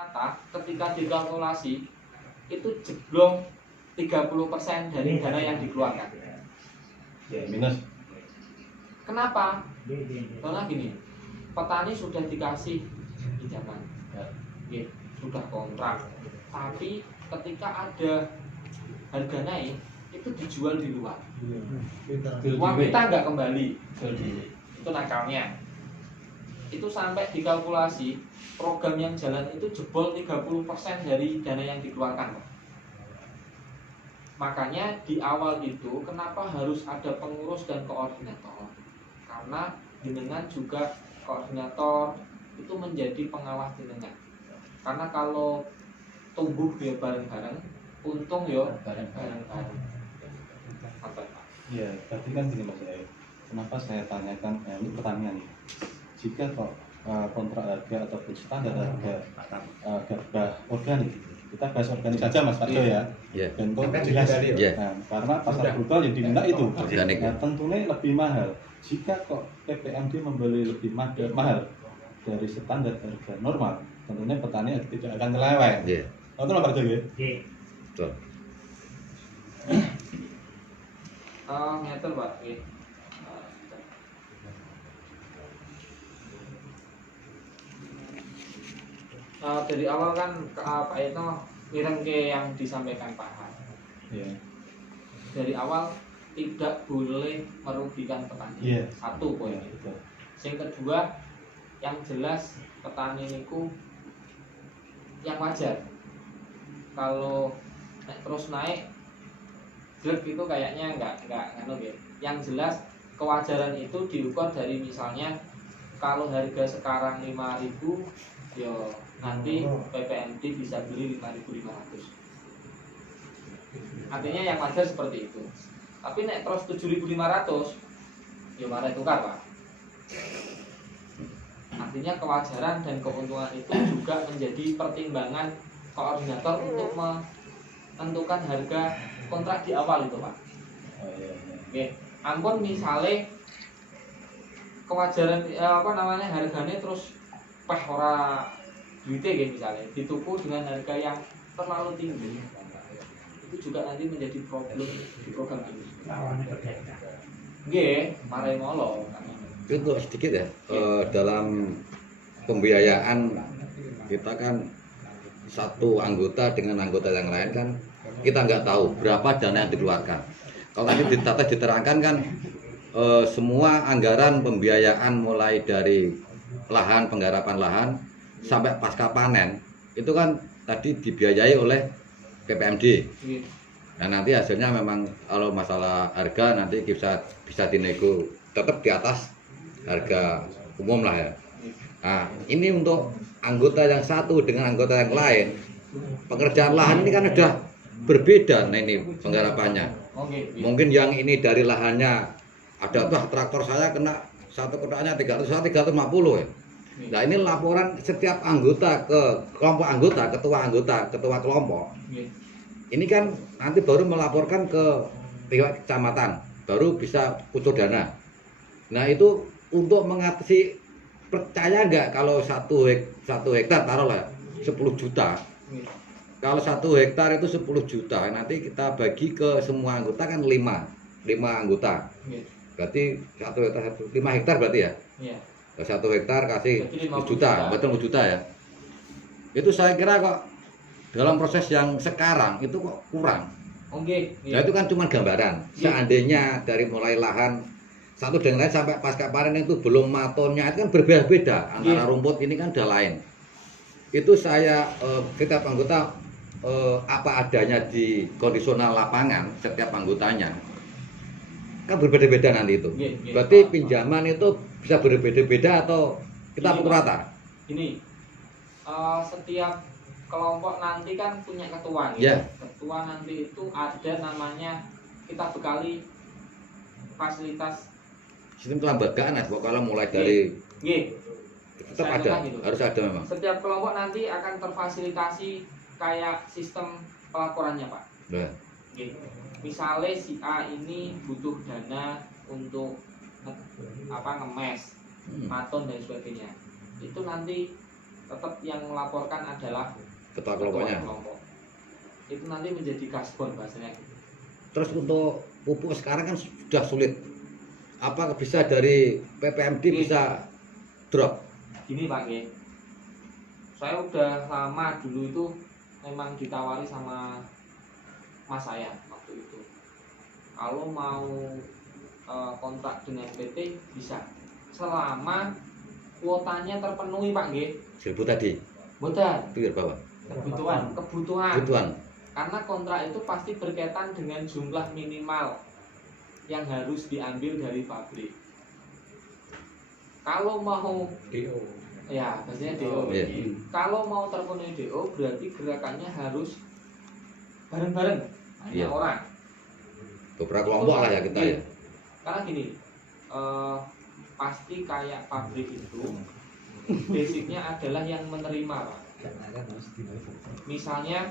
ternyata ketika dikalkulasi itu jeblong 30% dari dana yang dikeluarkan. Ya, minus. Kenapa? Karena gini, petani sudah dikasih pinjaman, ya, sudah kontrak, tapi ketika ada harga naik itu dijual di luar, uang kita nggak kembali, itu nakalnya. Itu sampai dikalkulasi program yang jalan itu jebol 30% dari dana yang dikeluarkan. Makanya di awal itu kenapa harus ada pengurus dan koordinator? Karena jenengan juga koordinator itu menjadi pengawas jenengan. Karena kalau tumbuh ya bareng-bareng, untung ya bareng-bareng. Ya, berarti kan gini Mas Ayu. Kenapa saya tanyakan ini pertanyaan nih. Jika kok kontrak harga ataupun standar harga gabah organik, kita bahas organik saja Mas Parjo ya. Dan kok jelas nah, karena pasar global yang diminta itu organik. Nah, tentunya lebih mahal. Jika kok PPMD membeli lebih mahal dari standar harga normal, tentunya petani tidak akan nyeleweng. Betul Pak Parjo ya? Betul. Ngeter Pak. Dari awal kan Pak Ito ngirim ke yang disampaikan Pak Han. Dari awal tidak boleh merugikan petani. Satu poin. Yang kedua, yang jelas petani niku yang wajar. Kalau terus naik jelek itu kayaknya nggak nganu ya. Yang jelas kewajaran itu diukur dari misalnya kalau harga sekarang 5.000, yo nanti PPMD bisa beli 5.500. Artinya yang wajar seperti itu. Tapi nek terus 7.500, yo marah tukar Pak. Artinya kewajaran dan keuntungan itu juga menjadi pertimbangan koordinator untuk menentukan harga kontrak di awal itu Pak. Oke, ampun misalnya kewajaran harganya terus ora duitnya gitu misalnya dituku dengan harga yang terlalu tinggi, itu juga nanti menjadi problem di program ini. Marai molo. Itu sedikit ya, dalam pembiayaan kita kan satu anggota dengan anggota yang lain kan kita nggak tahu berapa dana yang dikeluarkan. Kalau tadi diterangkan kan semua anggaran pembiayaan mulai dari lahan, penggarapan lahan sampai pasca panen itu kan tadi dibiayai oleh PPMD. Nah nanti hasilnya memang kalau masalah harga nanti bisa dinego tetap di atas harga umum lah ya. Nah ini untuk anggota yang satu dengan anggota yang lain, pengerjaan lahan ini kan sudah berbeda. Nah ini penggarapannya mungkin yang ini dari lahannya ada traktor saya kena satu kotaknya 350 ya. Nah ini laporan setiap anggota ke kelompok anggota, ketua kelompok. Ini kan nanti baru melaporkan ke kecamatan, baru bisa ucur dana. Nah itu untuk mengatasi, percaya nggak kalau satu hektar taruhlah 10 juta. Kalau 1 hektar itu 10 juta, nanti kita bagi ke semua anggota kan 5 anggota. Berarti 1 hektar 5 hektar berarti ya? Iya. 1 hektar kasih 10 juta, betul 10 juta ya. Itu saya kira kok dalam proses yang sekarang itu kok kurang. Nah itu kan cuma gambaran. Seandainya dari mulai lahan satu dengan lain sampai pasca panen itu belum matonnya itu kan berbeda-beda. Antara rumput ini kan udah lain. Itu saya setiap anggota apa adanya di kondisional lapangan setiap anggotanya kan berbeda-beda nanti itu. Berarti pinjaman itu bisa berbeda-beda atau kita pukul rata? Ini setiap kelompok nanti kan punya ketua gitu. Ketua nanti itu ada namanya, kita bekali fasilitas sistem kelembagaan ya, kalau mulai dari tetap ada gitu. Harus ada memang. Setiap kelompok nanti akan terfasilitasi kayak sistem pelaporannya Pak. Misalnya si A ini butuh dana untuk ngemes, maton dan sebagainya. Itu nanti tetap yang melaporkan adalah ketua kelompoknya. kelompok. Itu nanti menjadi kasbon bahasanya. Terus untuk pupuk sekarang kan sudah sulit. Apa bisa dari PPMD bisa drop? Gini Pak G, saya udah lama dulu itu memang ditawari sama mas saya waktu itu. Kalau mau kontrak dengan PT bisa, selama kuotanya terpenuhi Pak G. 1000 tadi. Betul. Pikir bawah. Kebutuhan. Karena kontrak itu pasti berkaitan dengan jumlah minimal yang harus diambil dari pabrik. Kalau mau DO. ya, biasanya DO. Iya. Kalau mau terpenuhi DO berarti gerakannya harus bareng-bareng, banyak Iya. orang. Beberapa kelompok lah ya kita ya. Karena gini, pasti kayak pabrik itu basicnya adalah yang menerima, Pak. Misalnya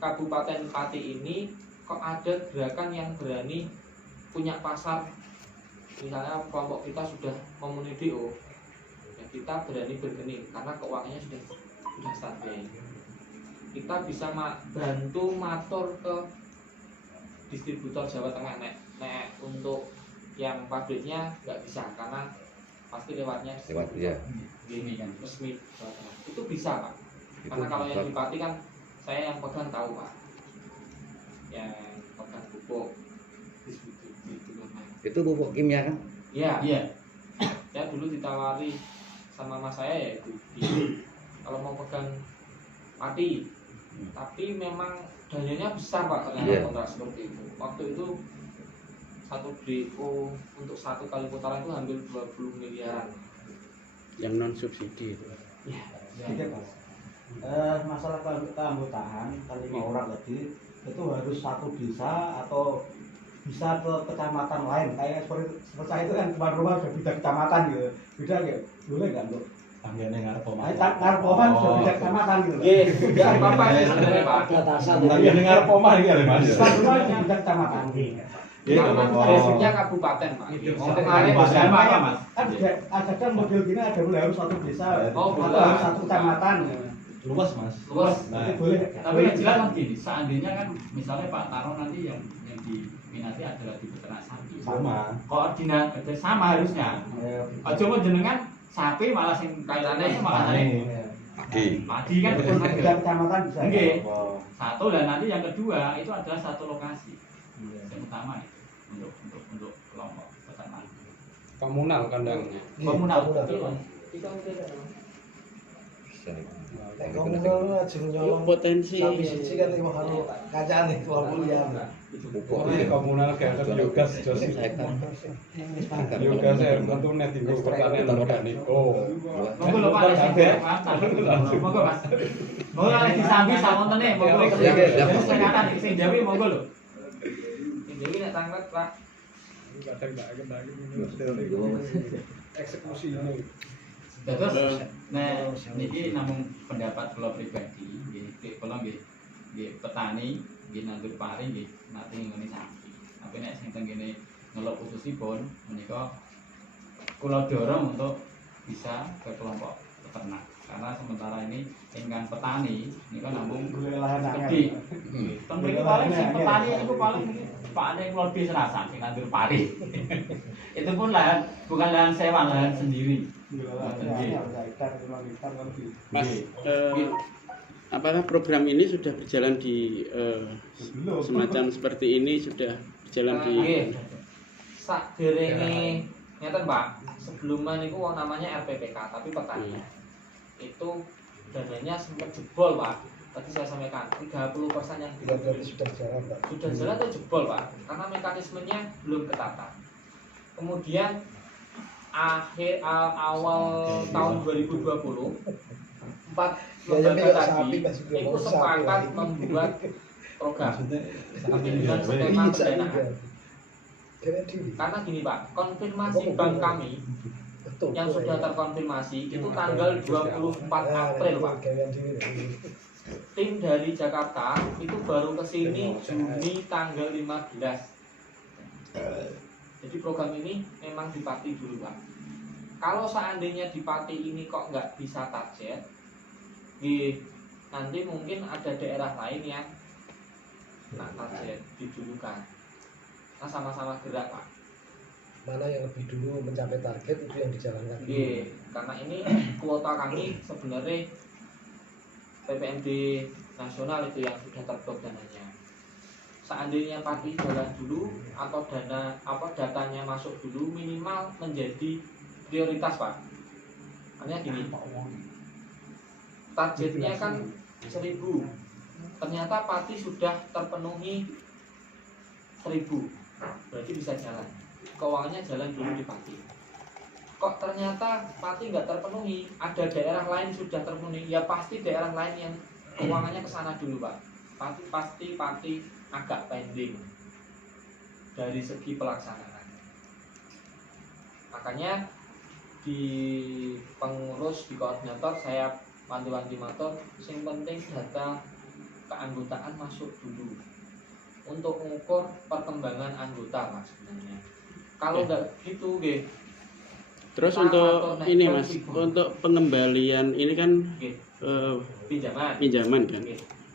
Kabupaten Pati ini kok ada gerakan yang berani punya pasar, misalnya kelompok kita sudah memenuhi DO, ya kita berani bergening karena keuangannya sudah stabil. Kita bisa bantu matur ke distributor Jawa Tengah nek untuk yang pabriknya nggak bisa karena pasti lewatnya ya. gini kan resmi Jawa Tengah. Itu bisa Pak. Karena kalau yang di Pati kan saya yang pegang tahu Pak, yang pegang pupuk Itu pupuk kimia kan? iya. Saya dulu ditawari sama mas saya ya itu kalau mau pegang Pati, tapi memang dananya besar Pak ternyata kontrak seperti itu. Waktu itu satu DO untuk satu kali putaran itu hampir 20 miliaran. Yang non subsidi itu. Ya. Masalah keanggotaan kalau 5 orang tadi itu harus satu desa atau bisa ke kecamatan lain kayak seperti saya itu kan cuma rumah sudah beda kecamatan gitu, beda gitu, boleh nggak untuk Tanggane ngarep omah. ngarep omah sudah beda kecamatan gitu. Iya, nggak apa-apa ini sebenarnya Pak. Tanggane ngarep omah iki ada Mas. Satu rumah yang beda kecamatan. Iya, Memang Bapak. basicnya kabupaten Pak. Kemarin Kan ada kan model gini ada boleh harus satu desa Oh, atau boleh. harus satu kecamatan. Luas Mas. luas. Nah, Itu boleh. Tapi yang jelas nanti seandainya kan misalnya Pak Taro nanti yang diminati adalah di peternak sapi. sama. Koordinat sama harusnya. Aja mau jenengan sapi malah sing kaitannya malah Padi. padi kan Beda kecamatan bisa. Oke. Satu dan nanti yang kedua itu adalah satu lokasi. Yang utama itu untuk kelompok peternak. Komunal kandangnya. Komunal. Potensi Pupuk. komunal kayak biogas jos. Biogas saya tentu net di pertanian organik. Oh. Monggo lho Pak, monggo Mas. Monggo lek disambi sawontene monggo. Kesehatan sing Jawi monggo lho. Jadi nek tanglet Pak. Eksekusi ini. Terus nah niki namung pendapat kula pribadi nggih kula nggih petani nggih nandur pari nggih nate ngene sapi. Tapi nek sing teng kene ngelok khususipun menika kula dorong untuk bisa ke kelompok peternak. Karena sementara ini ingkang petani niku namung gede. Teng mriki paling sing petani niku paling Pak Nek kula dhewe serasa sing nandur pari. Itu pun lahan bukan lahan sewa, lahan sendiri. Mas, apakah program ini sudah berjalan di semacam seperti ini sudah berjalan di Nggih. Sakderenge ngeten Pak, sebelumnya niku namanya RPPK tapi petani. Itu dananya sempat jebol Pak. Tadi saya sampaikan 30% yang sudah jalan atau jebol Pak, karena mekanismenya belum ketata. Kemudian awal tahun 2020 empat lembaga tadi itu sepakat membuat program dengan skema pendanaan. Karena gini Pak, konfirmasi bank kami yang sudah terkonfirmasi itu tanggal 24 April Pak. Tim dari Jakarta itu baru ke sini Juni tanggal 15. Jadi program ini memang di Pati dulu Pak. Kalau seandainya di Pati ini kok nggak bisa target, nanti mungkin ada daerah lain yang target didulukan. Nah sama-sama gerak Pak. Mana yang lebih dulu mencapai target itu yang dijalankan. Karena ini kuota kami sebenarnya PPMD nasional itu yang sudah terblok dananya. Seandainya Pati jalan dulu atau datanya masuk dulu, minimal menjadi prioritas Pak. Hanya gini, targetnya kan 1000, ternyata Pati sudah terpenuhi 1000, berarti bisa jalan. Keuangannya jalan dulu di Pati. Kok ternyata Pati nggak terpenuhi, ada daerah lain sudah terpenuhi, ya pasti daerah lain yang keuangannya ke sana dulu Pak. Pasti agak pending dari segi pelaksanaan. Makanya di pengurus, di koordinator saya wanti-wanti matur, yang penting data keanggotaan masuk dulu untuk mengukur perkembangan anggota Mas sebenarnya. Kalau nggak gitu Terus untuk ini Mas, untuk pengembalian ini kan pinjaman kan.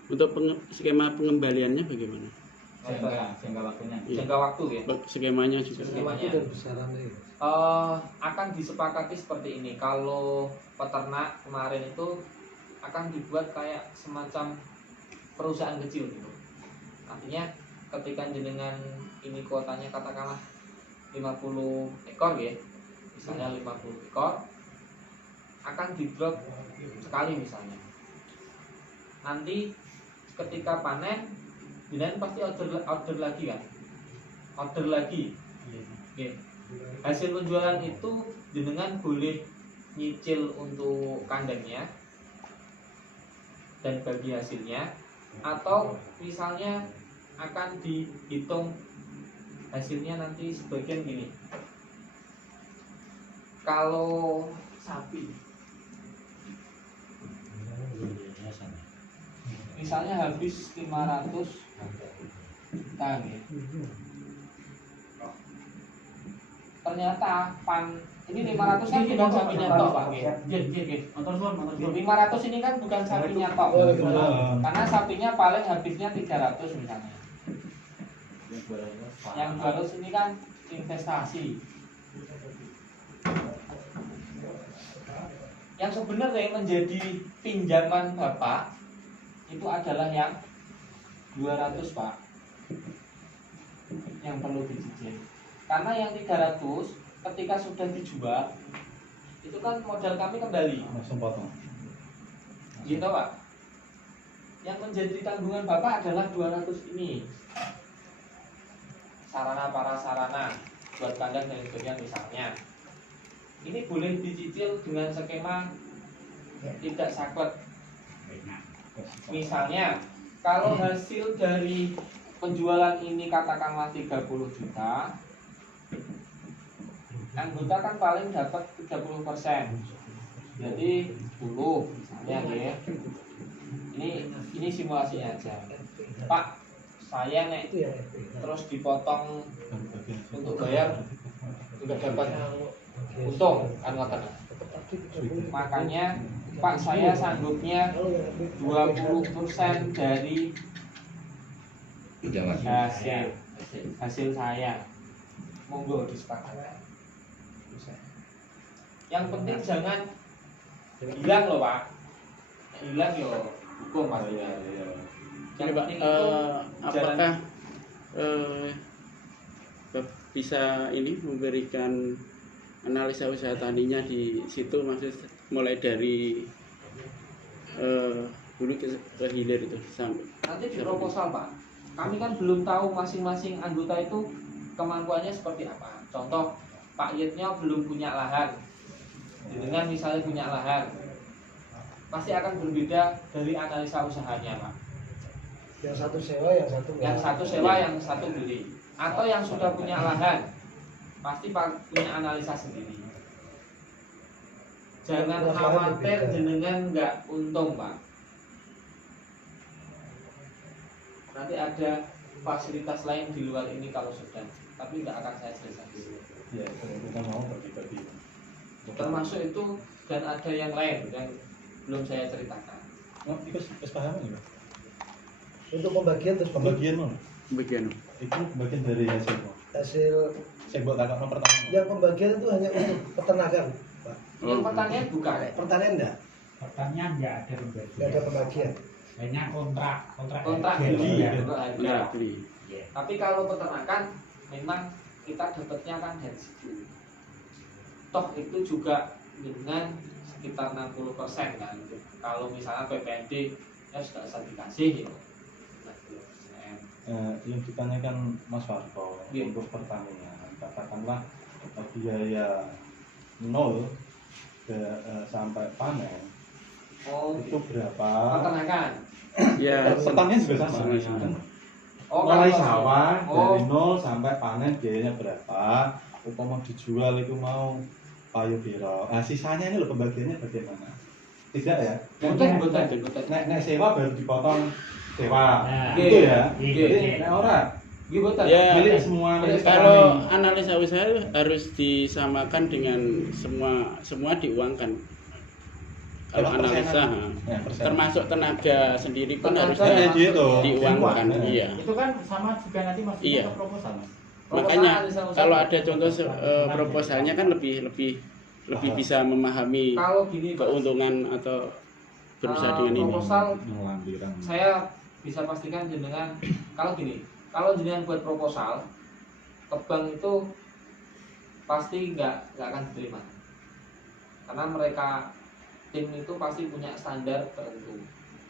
Untuk skema pengembaliannya bagaimana? Jangka waktunya. Jangka waktu Skemanya juga. Akan disepakati seperti ini. Kalau peternak kemarin itu akan dibuat kayak semacam perusahaan kecil gitu. Artinya ketika jenengan ini kuotanya katakanlah 50 ekor misalnya 50 ekor akan di-drop sekali misalnya. Nanti ketika panen jenengan pasti order lagi kan? Order lagi. Hasil penjualan itu jenengan boleh nyicil untuk kandangnya dan bagi hasilnya, atau misalnya akan dihitung hasilnya nanti sebagian gini. Kalau sapi misalnya habis 500 juta ternyata ini 500 kan bukan sapinya tok Pak. 500 ini kan bukan sapinya tok. Karena sapinya paling habisnya 300 misalnya. Yang 200 ini kan investasi. Yang sebenarnya menjadi pinjaman Bapak itu adalah yang 200 Pak, yang perlu dicicil. Karena yang 300 ketika sudah dijual itu kan modal kami kembali. Gitu Pak. Yang menjadi tanggungan Bapak adalah 200 ini. Sarana prasarana buat kandang dan sebagainya misalnya. Ini boleh dicicil dengan skema tidak saklek. Misalnya kalau hasil dari penjualan ini katakanlah 30 juta, anggota kan paling dapat 30%. Jadi 10 misalnya Ini simulasinya aja. Pak, saya nek terus dipotong untuk bayar juga dapat untung kan ngoten. Makanya Pak, saya sanggupnya 20% dari hasil saya. Monggo disepakati. Yang penting jangan hilang loh Pak. Hilang yo hukum Mas. Yang penting itu apakah bisa ini memberikan analisa usaha taninya di situ, maksud mulai dari hulu ke hilir itu sampai nanti di proposal Pak. Kami kan belum tahu masing-masing anggota itu kemampuannya seperti apa. Contoh Pak Yitnya belum punya lahan, dengan misalnya punya lahan, pasti akan berbeda dari analisa usahanya Pak. Yang satu sewa, yang satu beli. Yang satu sewa, yang satu beli. Atau yang sudah punya lahan, pasti punya analisa sendiri. Jangan khawatir jenengan nggak untung Pak. Nanti ada fasilitas lain di luar ini kalau sedang, tapi nggak akan saya selesaikan. Ya, kita mau bagi-bagi. Termasuk itu dan ada yang lain yang belum saya ceritakan. Oh, wis paham ya? Untuk pembagian terus Pembagian mau. Bagian. Itu bagian dari hasil. hasil Saya buat takakno pertama. yang pembagian itu hanya untuk peternakan, Pak. Yang pertanian bukan. Pertanian enggak? Pertanian nggak ada pembagian. Enggak ada pembagian. Hanya kontrak Kontrak harga. beli Ya. untuk harga. Benar beli. Tapi kalau peternakan memang kita dapatnya kan dari situ. Toh itu juga dengan sekitar 60% kan. Kalau misalnya PPND ya sudah bisa dikasih ya. 60%. Yang ditanyakan Mas Warko Iya. untuk pertanian, katakanlah biaya 0 sampai panen Oh, itu berapa? peternakan. Ya, Pertanian juga sama. sama. Oh, Mulai kalau- sawah Oh. dari 0 sampai panen biayanya berapa? Upama dijual itu mau payu piro. Nah, sisanya ini loh pembagiannya bagaimana? Tidak ya? Betul. Nek sewa baru dipotong sewa. Nah, Gitu ya. iya. Jadi nek ora Iya betul. Ya, milik semua milik kalau petani. analisa usaha harus disamakan dengan semua diuangkan. Kalau Kalau analisa, persenan. Ya, persen. termasuk tenaga sendiri pun Tenaga harusnya Saya gitu. diuangkan. Diuang. Iya. Itu kan sama juga nanti masuknya Iya. ke proposal, Mas. Makanya analisa usaha. kalau ada contoh proposalnya kan lebih bisa memahami Kalau gini Pak, keuntungan atau berusaha dengan ini. proposal Melampiran. saya bisa pastikan jenengan kalau jenengan buat proposal ke bank itu pasti nggak akan diterima karena mereka tim itu pasti punya standar tertentu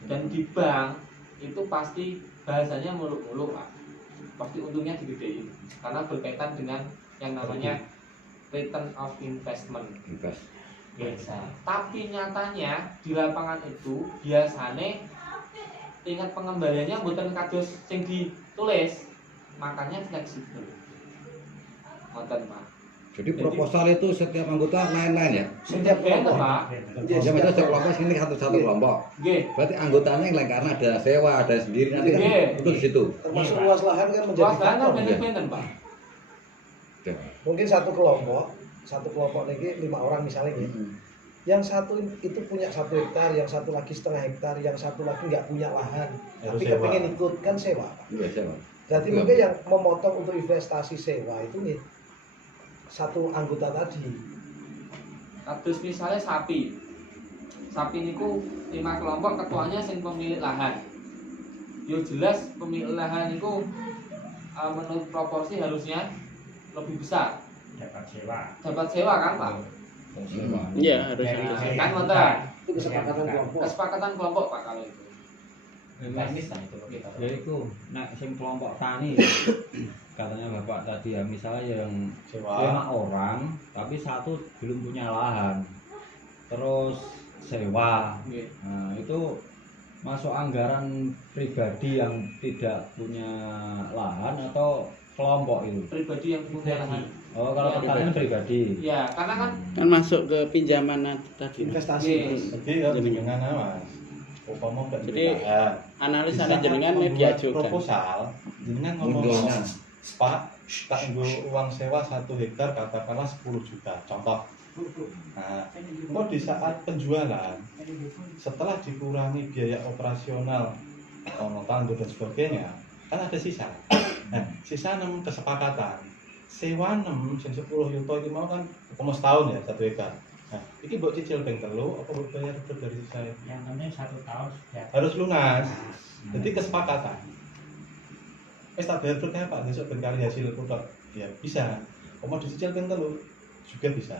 dan di bank itu pasti bahasanya muluk-muluk Pak, pasti untungnya digedein karena berkaitan dengan yang namanya return of investment. Invest. Biasa. Tapi nyatanya di lapangan itu biasanya tingkat pengembaliannya bukan kados sing ditulis, makanya fleksibel. Ngoten Pak. Jadi proposal itu setiap anggota lain-lain ya. Setiap kelompok Pak. Ya misalnya sekelompok ini satu kelompok. Nggih. Berarti anggotanya yang lain karena ada sewa, ada sendiri nanti kan Iya. itu di situ. Termasuk luas lahan kan menjadi Wah, kan faktor. benten Pak. Mungkin satu kelompok ini 5 orang misalnya gitu. Yang satu itu punya 1 hektar, yang satu lagi setengah hektar, yang satu lagi nggak punya lahan, Harus tapi sewa. kepengen ikut kan sewa. Iya sewa. Berarti Iya. mungkin yang memotong untuk investasi sewa itu nih satu anggota tadi. Kados misalnya sapi. Sapi niku 5 kelompok ketuanya sing pemilik lahan. Yo jelas pemilik lahan niku menurut proporsi harusnya lebih besar. Dapat sewa kan Pak? Iya, harus Dari- ada. Kan ngoten. Itu kesepakatan kelompok. Kesepakatan kelompok Pak kalau itu. Teknis lah itu kita. Ya itu nek sing kelompok tani katanya Bapak tadi ya misalnya yang Sewa. 5 orang tapi satu belum punya lahan terus sewa. Nggih. Nah, itu masuk anggaran pribadi yang tidak punya lahan atau kelompok itu. Pribadi yang punya lahan. Oh, kalau Ya, pertanian pribadi. Ya, karena kan Kan masuk ke pinjaman tadi. Investasi. Yes. Jadi ya dengan Mas. Upama gak Jadi, ditahan. Analisa Bisa jenengan membuat diajukan. proposal jenengan ngomong Munculnya. Pak tak nggo uang sewa 1 hektar katakanlah 10 juta contoh. Nah, kok di saat penjualan setelah dikurangi biaya operasional tandur dan sebagainya kan ada sisa. Nah, sisa 6 kesepakatan sewa 6 sing 10 juta itu mau kan umpama setahun ya 1 hektar. Nah, ini buat cicil ping telu apa buat bayar dari sisa Yang penting 1 tahun sudah. harus lunas. Jadi kesepakatan. Tak bayar berkaya Pak besok berkali hasil produk ya bisa. Mau dicicil ping telu juga bisa.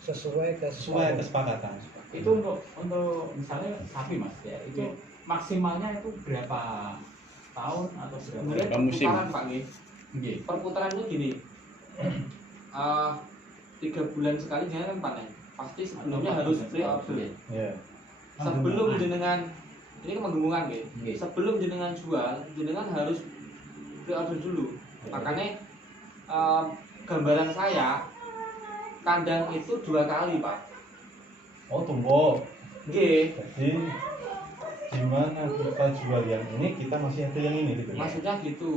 Sesuai Sesuai kesepakatan. Itu untuk misalnya sapi Mas ya, itu maksimalnya itu berapa tahun atau berapa? sebenarnya Berapa musim? perputaran Pak nggih. Nggih. Perputaran itu gini. 3 bulan sekali jangan kan panen. Pasti sebelumnya harus pre-order. Ya. Sebelum jenengan ini menggembungkan nggih. Nggih. Sebelum jenengan jual, jenengan harus pre-order dulu. Makanya gambaran saya kandang itu 2 kali Pak. Oh tunggu. Nggih. Jadi gimana kita jual yang ini kita masih ada yang ini gitu. Maksudnya gitu.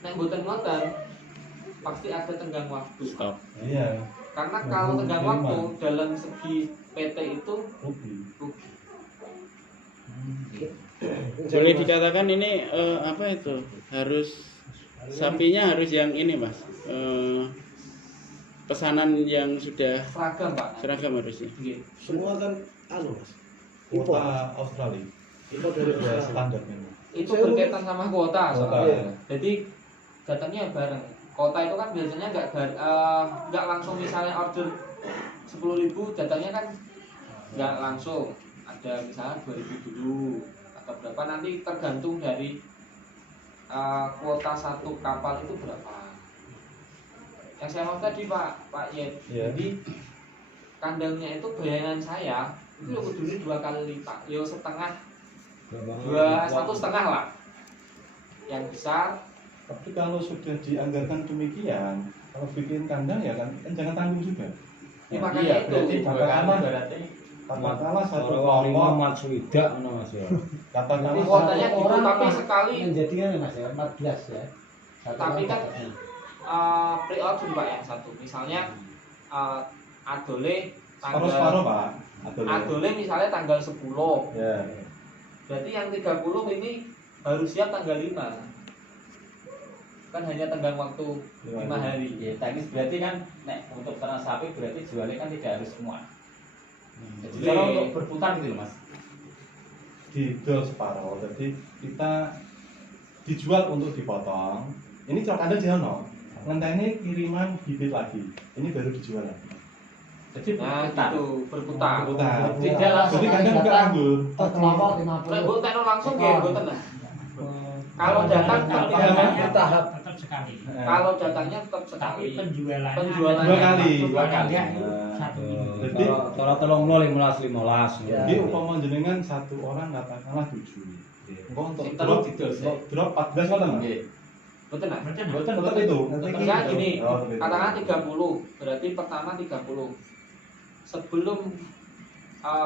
Nek mboten ngoten pasti ada tenggang waktu. Stop. Iya. Karena kalau tenggang waktu dalam segi PT itu Rugi. rugi. Boleh dikatakan ini apa itu? Harus sapinya harus yang ini Mas. Pesanan yang sudah seragam Pak. seragam harusnya. Semua kan Mas. Kuota Australia. Impor dari Ya, Australia. standar memang. Itu berkaitan sama kuota soalnya. Iya. Jadi datangnya bareng. Kuota itu kan biasanya nggak langsung, misalnya order 10.000 datangnya kan nggak langsung, ada misalnya 2.000 dulu atau berapa, nanti tergantung dari kuota satu kapal itu berapa. Yang saya mau tadi Pak Yed, jadi kandangnya itu bayangan saya itu dulu 2 kali lipat, setengah, 1,5 lah yang besar. Tapi kalau sudah dianggarkan demikian, kalau bikin kandang ya kan jangan tanggung juga. Makanya itu berarti 2 kali berarti Katakanlah satu Orang lima kelompok, mat suida Mas ya. katakanlah kuotanya satu gitu, tapi sekali menjadinya Mas ya 14 ya. tapi kan pre-order Pak yang satu, misalnya Adole separuh tanggal Pak. Adole misalnya tanggal 10, Ya. berarti yang 30 ini harus siap tanggal 5, kan hanya tenggang waktu 5 hari. ya teknis berarti kan untuk ternak sapi berarti jualnya kan tidak harus semua. Jadi kalau untuk berputar gitu loh Mas. Didol separuh, jadi kita dijual untuk dipotong. Ini cok ada jono, ngenteni kiriman bibit lagi. Ini baru dijual lagi. Jadi berputar. Gitu, berputar. Tidak langsung Jadi kadang nggak anggur. Kelompok Nah, 50. Bu tekno langsung nggih mboten lah. Kalau datang bertahap. tetap sekali. kalau datangnya tetap Tapi sekali. penjualannya Penjualannya dua kali. satu minggu. Jadi Cara tolong 15. Ya. jadi upama jenengan satu orang katakanlah 7. Engko untuk Sing drop telu didol, untuk drop 14 kan Mas? Nggih. Betul lah. Betul tetap itu. Misalnya gini, Oh, gitu. katakanlah 30, berarti pertama 30. Sebelum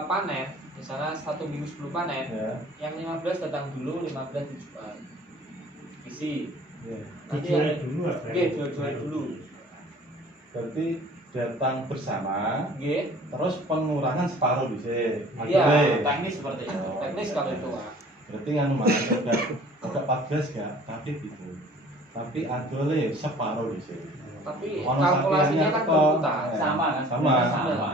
panen, misalnya 1 minggu sebelum panen, Ya. yang 15 datang dulu, 15 dijual. Isi. Ya. Nanti Dijual yang dulu apa? jual dulu. Berarti datang bersama, Nggih. terus pengurangan separuh bisa. Iya, Teknis seperti itu. teknis kalau itu, Pak. Berarti nganu Mas, udah 14 ya, tapi gitu. Tapi adole separuh bisa. Tapi Ono kalkulasinya sapiannya kan kok. berputar. Sama kan? Sama. Sama.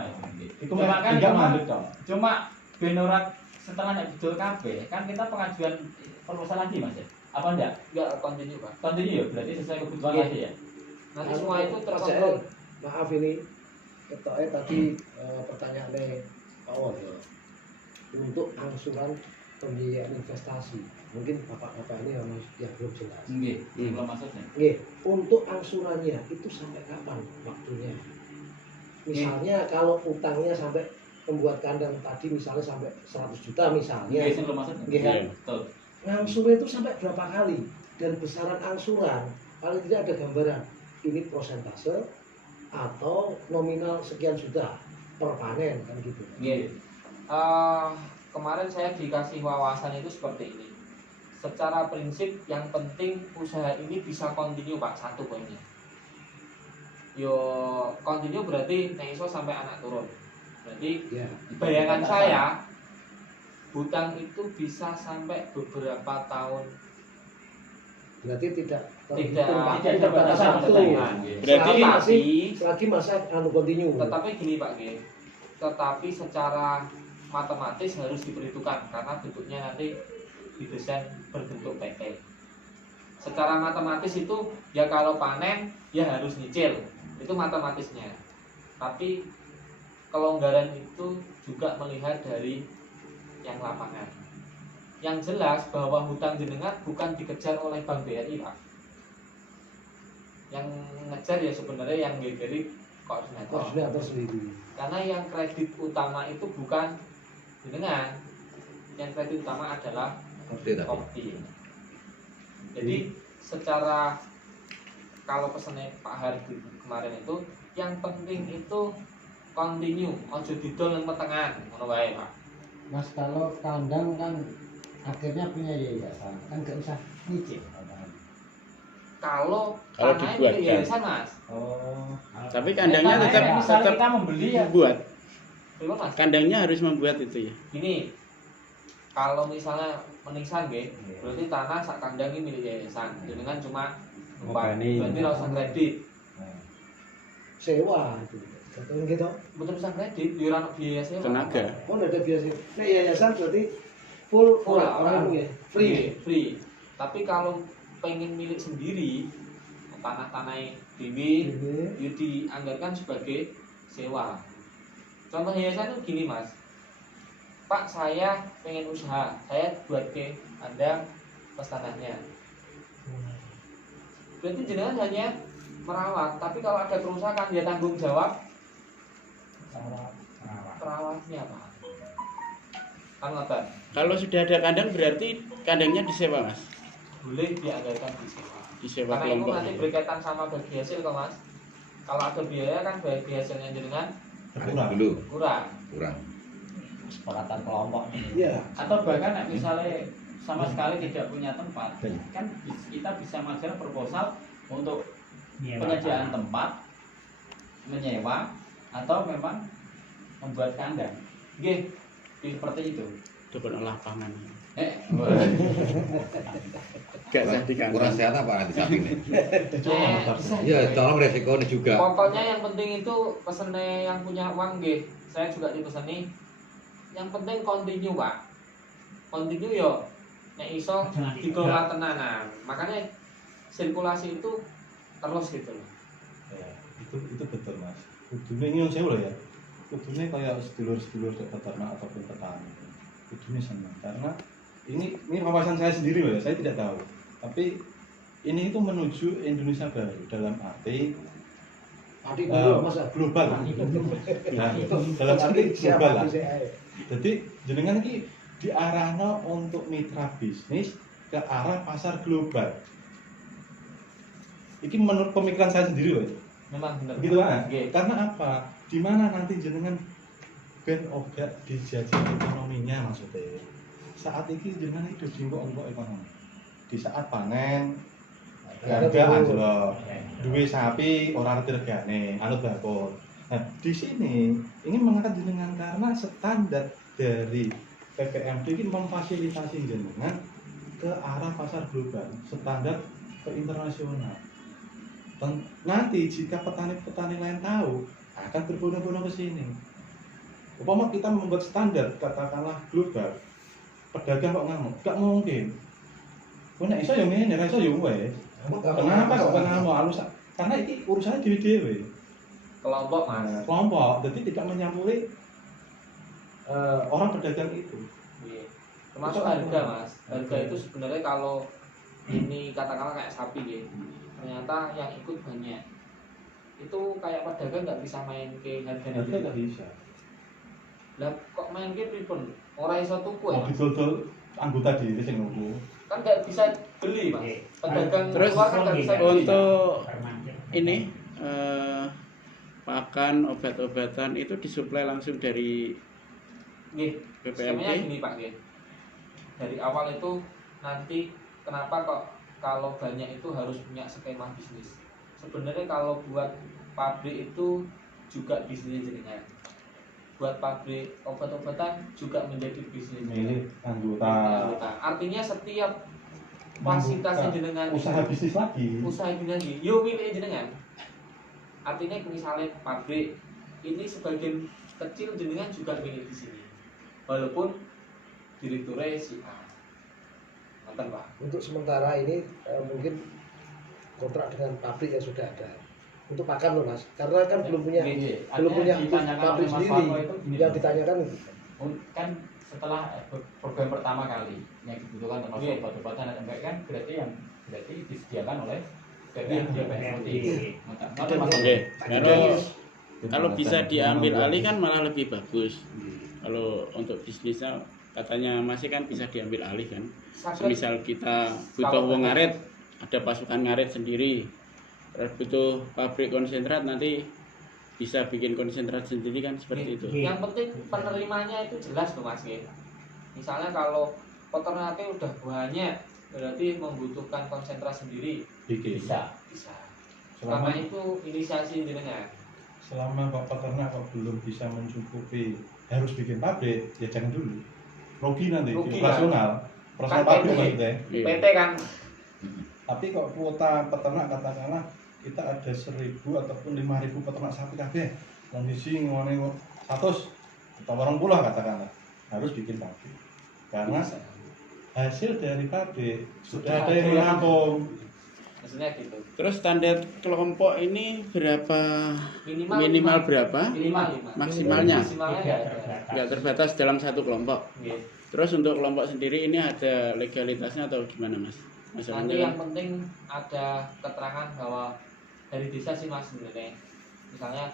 Iku Cuma kan enggak cuma- mandek toh. Cuma benorat setelah nek didol kabeh kan kita pengajuan proposal lagi Mas ya. Apa enggak? Enggak continue, Pak. Continue ya berarti sesuai kebutuhan Iya. lagi ya. Nanti semua itu Mas terkontrol. Jael, maaf ini ketoknya tadi pertanyaannya Pak Won ya. Untuk angsuran pembiayaan investasi, mungkin bapak-bapak ini yang belum jelas. Nggih, belum maksudnya. Oke, untuk angsurannya itu sampai kapan waktunya? Misalnya kalau utangnya sampai pembuat kandang tadi misalnya sampai 100 juta misalnya, Nggih, sing belum maksudnya. Nggih, kan? Betul. ngangsurnya itu sampai berapa kali? Dan besaran angsuran, paling tidak ada gambaran ini persentase atau nominal sekian juta per panen kan gitu. Nggih. Kemarin saya dikasih wawasan itu seperti ini. Secara prinsip yang penting usaha ini bisa continue Pak, satu poinnya. Yo continue berarti nek iso sampai anak turun. Berarti Ya, bayangan saya hutang itu bisa sampai beberapa tahun. berarti tidak Tidak batasan waktu. Berarti Selagi masa continue. Tetapi gini Pak G, tetapi secara matematis harus diperhitungkan karena bentuknya nanti didesain berbentuk PT. Secara matematis itu ya kalau panen ya harus nyicil, itu matematisnya. Tapi kelonggaran itu juga melihat dari yang lapangan. Yang jelas bahwa hutang jenengan bukan dikejar oleh Bank BRI Pak. Yang ngejar ya sebenarnya yang dari koordinator. Sendiri. Karena yang kredit utama itu bukan jenengan, yang kredit utama adalah Kopti. Jadi secara kalau pesannya Pak Hardi kemarin itu yang penting itu continue, ojo didol yang pertengahan, ngono wae Pak. Mas, kalau kandang kan akhirnya punya yayasan, kan nggak usah nyicil. Kalau tanahnya dibuat, milik kan? yayasan Mas, Oh, Tapi kandangnya Tanahnya tetap misalnya tetap kita membeli ya buat. gimana Mas? Kandangnya harus membuat itu ya. Gini, kalau misalnya meningsan nggih, berarti tanah sak kandang ini milik yayasan. Jenengan cuma numpak. Berarti ora usah kredit. Sewa itu. Betul gitu. Betul usah kredit, yo ora ono biaya sewa. Tenaga. Oh, ada biasa. Nek yayasan berarti full orang ya. Free. Free. Tapi kalau pengen milik sendiri, tanah-tanah dewi itu dianggarkan sebagai sewa. Contoh yayasan itu gini Mas, Pak saya pengen usaha, saya buat ke Anda pas tanahnya. Berarti jenengan hanya merawat, tapi kalau ada kerusakan dia tanggung jawab perawatnya Pak. Kan ngoten. Kalau sudah ada kandang berarti kandangnya disewa Mas. Boleh dianggarkan disewa. Disewa Karena itu kelompok. nanti berkaitan sama bagi hasil kok Mas. Kalau ada biaya kan bagi hasilnya jenengan kurang. Kesepakatan kelompok. Iya. Atau bahkan nek misalnya sama sekali tidak punya tempat, kan kita bisa mengajukan proposal untuk penyediaan tempat, menyewa, atau memang membuat kandang. Nggih, seperti itu. Dapat lapangan. Gak jadi kandang. kurang sehat apa nanti sapi ini? Bisa. Ya, tolong resikonya juga. Pokoknya yang penting itu pesennya yang punya uang nggih. Saya juga dipeseni. Yang penting continue, Pak. Continue yo nek iso dikelola tenanan. Makanya sirkulasi itu terus gitu loh. Ya, itu betul Mas. Kudune nyuwun sewu lho ya. Kudune kayak sedulur-sedulur peternak ataupun petani. Kudune senang karena ini wawasan saya sendiri loh ya, saya tidak tahu. Tapi ini itu menuju Indonesia baru dalam arti global. Nah, dalam arti global lah. Jadi jenengan ini diarahno untuk mitra bisnis ke arah pasar global. Ini menurut pemikiran saya sendiri loh. Memang benar. Begitu kan? Nggih. Karena apa? Di mana nanti jenengan ben oga dijajah ekonominya maksudnya. Saat ini jenengan hidup di engkok ekonomi. Di saat panen harga anjlok, duwe sapi ora ngerti regane, anut bakul. Nah, di sini ini mengangkat jenengan karena standar dari PPMD ini memfasilitasi jenengan ke arah pasar global, standar ke internasional. Dan nanti jika petani-petani lain tahu akan berbondong-bondong ke sini. Umpama kita membuat standar katakanlah global, pedagang kok ngamuk, gak mungkin. Kok nek iso yo ngene, nek iso yo wes. Kenapa kok ngamuk halus? Karena ini urusannya dewe-dewe. Kelompok Mas. Kelompok, jadi tidak menyampuri orang pedagang itu. Iya. Termasuk harga Mas. Harga itu sebenarnya kalau ini katakanlah kayak sapi ya. Ternyata yang ikut banyak. Itu kayak pedagang nggak bisa main ke harga Nggak bisa. Lah kok main ke pripun? Ora iso tuku ya. Mau didol-dol anggota diri sing ngono. Kan nggak bisa beli Mas. Pedagang Terus luar kan nggak bisa beli. untuk ini pakan obat-obatan itu disuplai langsung dari Nggih, skemanya PPMD. gini Pak nggih. Dari awal itu nanti kenapa kok kalau banyak itu harus punya skema bisnis. Sebenarnya kalau buat pabrik itu juga bisnis jenengan. Buat pabrik obat-obatan juga menjadi bisnis Milik anggota. Artinya setiap fasilitas jenengan usaha bisnis lagi. usaha jenengan yo milik jenengan. Artinya misalnya pabrik ini sebagian kecil jenengan juga milik di sini. Walaupun direkturnya si A. Nonton Pak. Untuk sementara ini mungkin kontrak dengan pabrik yang sudah ada. Untuk pakan loh Mas, karena kan belum punya pabrik sendiri. Yang ditanyakan kan setelah program pertama kali yang dibutuhkan termasuk obat-obatan dan enggak kan berarti disediakan oleh PPMD. Oke. Kalau bisa diambil alih kan malah lebih bagus. Kalau untuk bisnisnya katanya masih kan bisa diambil alih kan. Semisal kita butuh wong ngarit, ada pasukan ngarit sendiri. Terus butuh pabrik konsentrat nanti bisa bikin konsentrat sendiri kan seperti itu. Yang penting penerimanya itu jelas tuh Mas ya. Misalnya kalau peternaknya udah banyak berarti membutuhkan konsentrat sendiri. Bisa. Selama itu inisiasi jenengan. Selama Pak peternak kok belum bisa mencukupi harus bikin pabrik, ya jangan dulu. rugi nanti Rugi, operasional Kan pabrik PT. maksudnya. PT kan Tapi kok kuota peternak katakanlah kita ada 1.000 ataupun 5.000 peternak sapi kabeh yang isi ngene 100 atau 80 katakanlah harus bikin pabrik karena hasil dari pabrik sudah ada yang menampung. maksudnya gitu. Terus standar kelompok ini berapa? Minimal berapa? Minimal 5. Maksimalnya? Maksimalnya Nggak terbatas dalam satu kelompok. Nggih. Terus untuk kelompok sendiri ini ada legalitasnya atau gimana mas? Nanti yang penting ada keterangan bahwa dari desa sih mas sebenarnya. Misalnya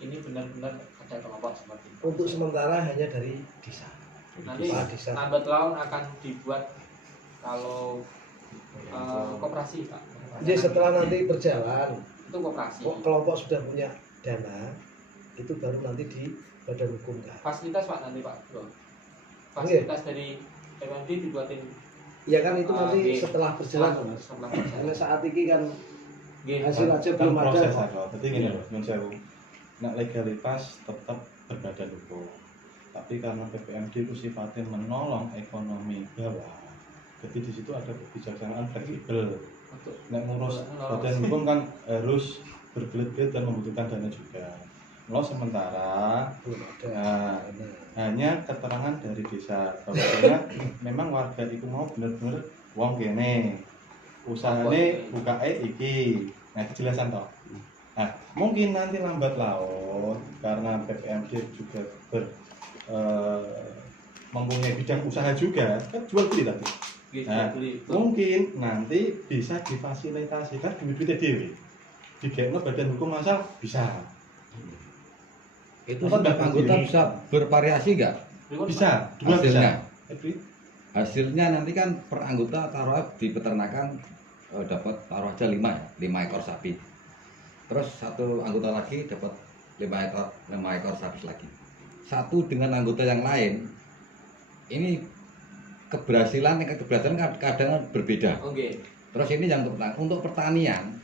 ini benar-benar ada kelompok seperti itu. Untuk sementara hanya dari desa. Nanti Desa. lambat laun akan dibuat kalau koperasi pak. Jadi setelah nanti berjalan, Itu koperasi. kelompok sudah punya dana, itu baru nanti di badan hukum kan. Fasilitas pak nanti pak bro. Fasilitas dari PMD dibuatin. Ya kan itu nanti Nggih. setelah berjalan mas. Setelah Karena saat ini kan Nggih. hasil aja Kan belum ada. proses aja. Jadi gini loh, nyun sewu. Nah, legalitas tetap berbadan hukum. Tapi karena PPMD itu sifatnya menolong ekonomi bawah. Jadi di situ ada kebijaksanaan fleksibel. Nek ngurus badan hukum kan harus berbelit-belit dan membutuhkan dana juga. Lo sementara hanya keterangan dari desa bahwasanya memang warga itu mau bener-bener wong kene usahane bukae iki. Nah kejelasan toh. Nah mungkin nanti lambat laun karena PPMD juga mempunyai bidang usaha juga kan jual beli tadi. Nah, mungkin nanti bisa difasilitasi kan duit-duitnya dewi digekno badan hukum asal bisa. Itu setiap anggota bisa bervariasi nggak? Bisa, dua Hasilnya? bisa. Hasilnya nanti kan per anggota taruh di peternakan dapat taruh aja 5 ekor sapi. Terus satu anggota lagi dapat 5 ekor sapi lagi. Satu dengan anggota yang lain ini keberhasilan kadang berbeda. Oke. Terus ini yang untuk pertanian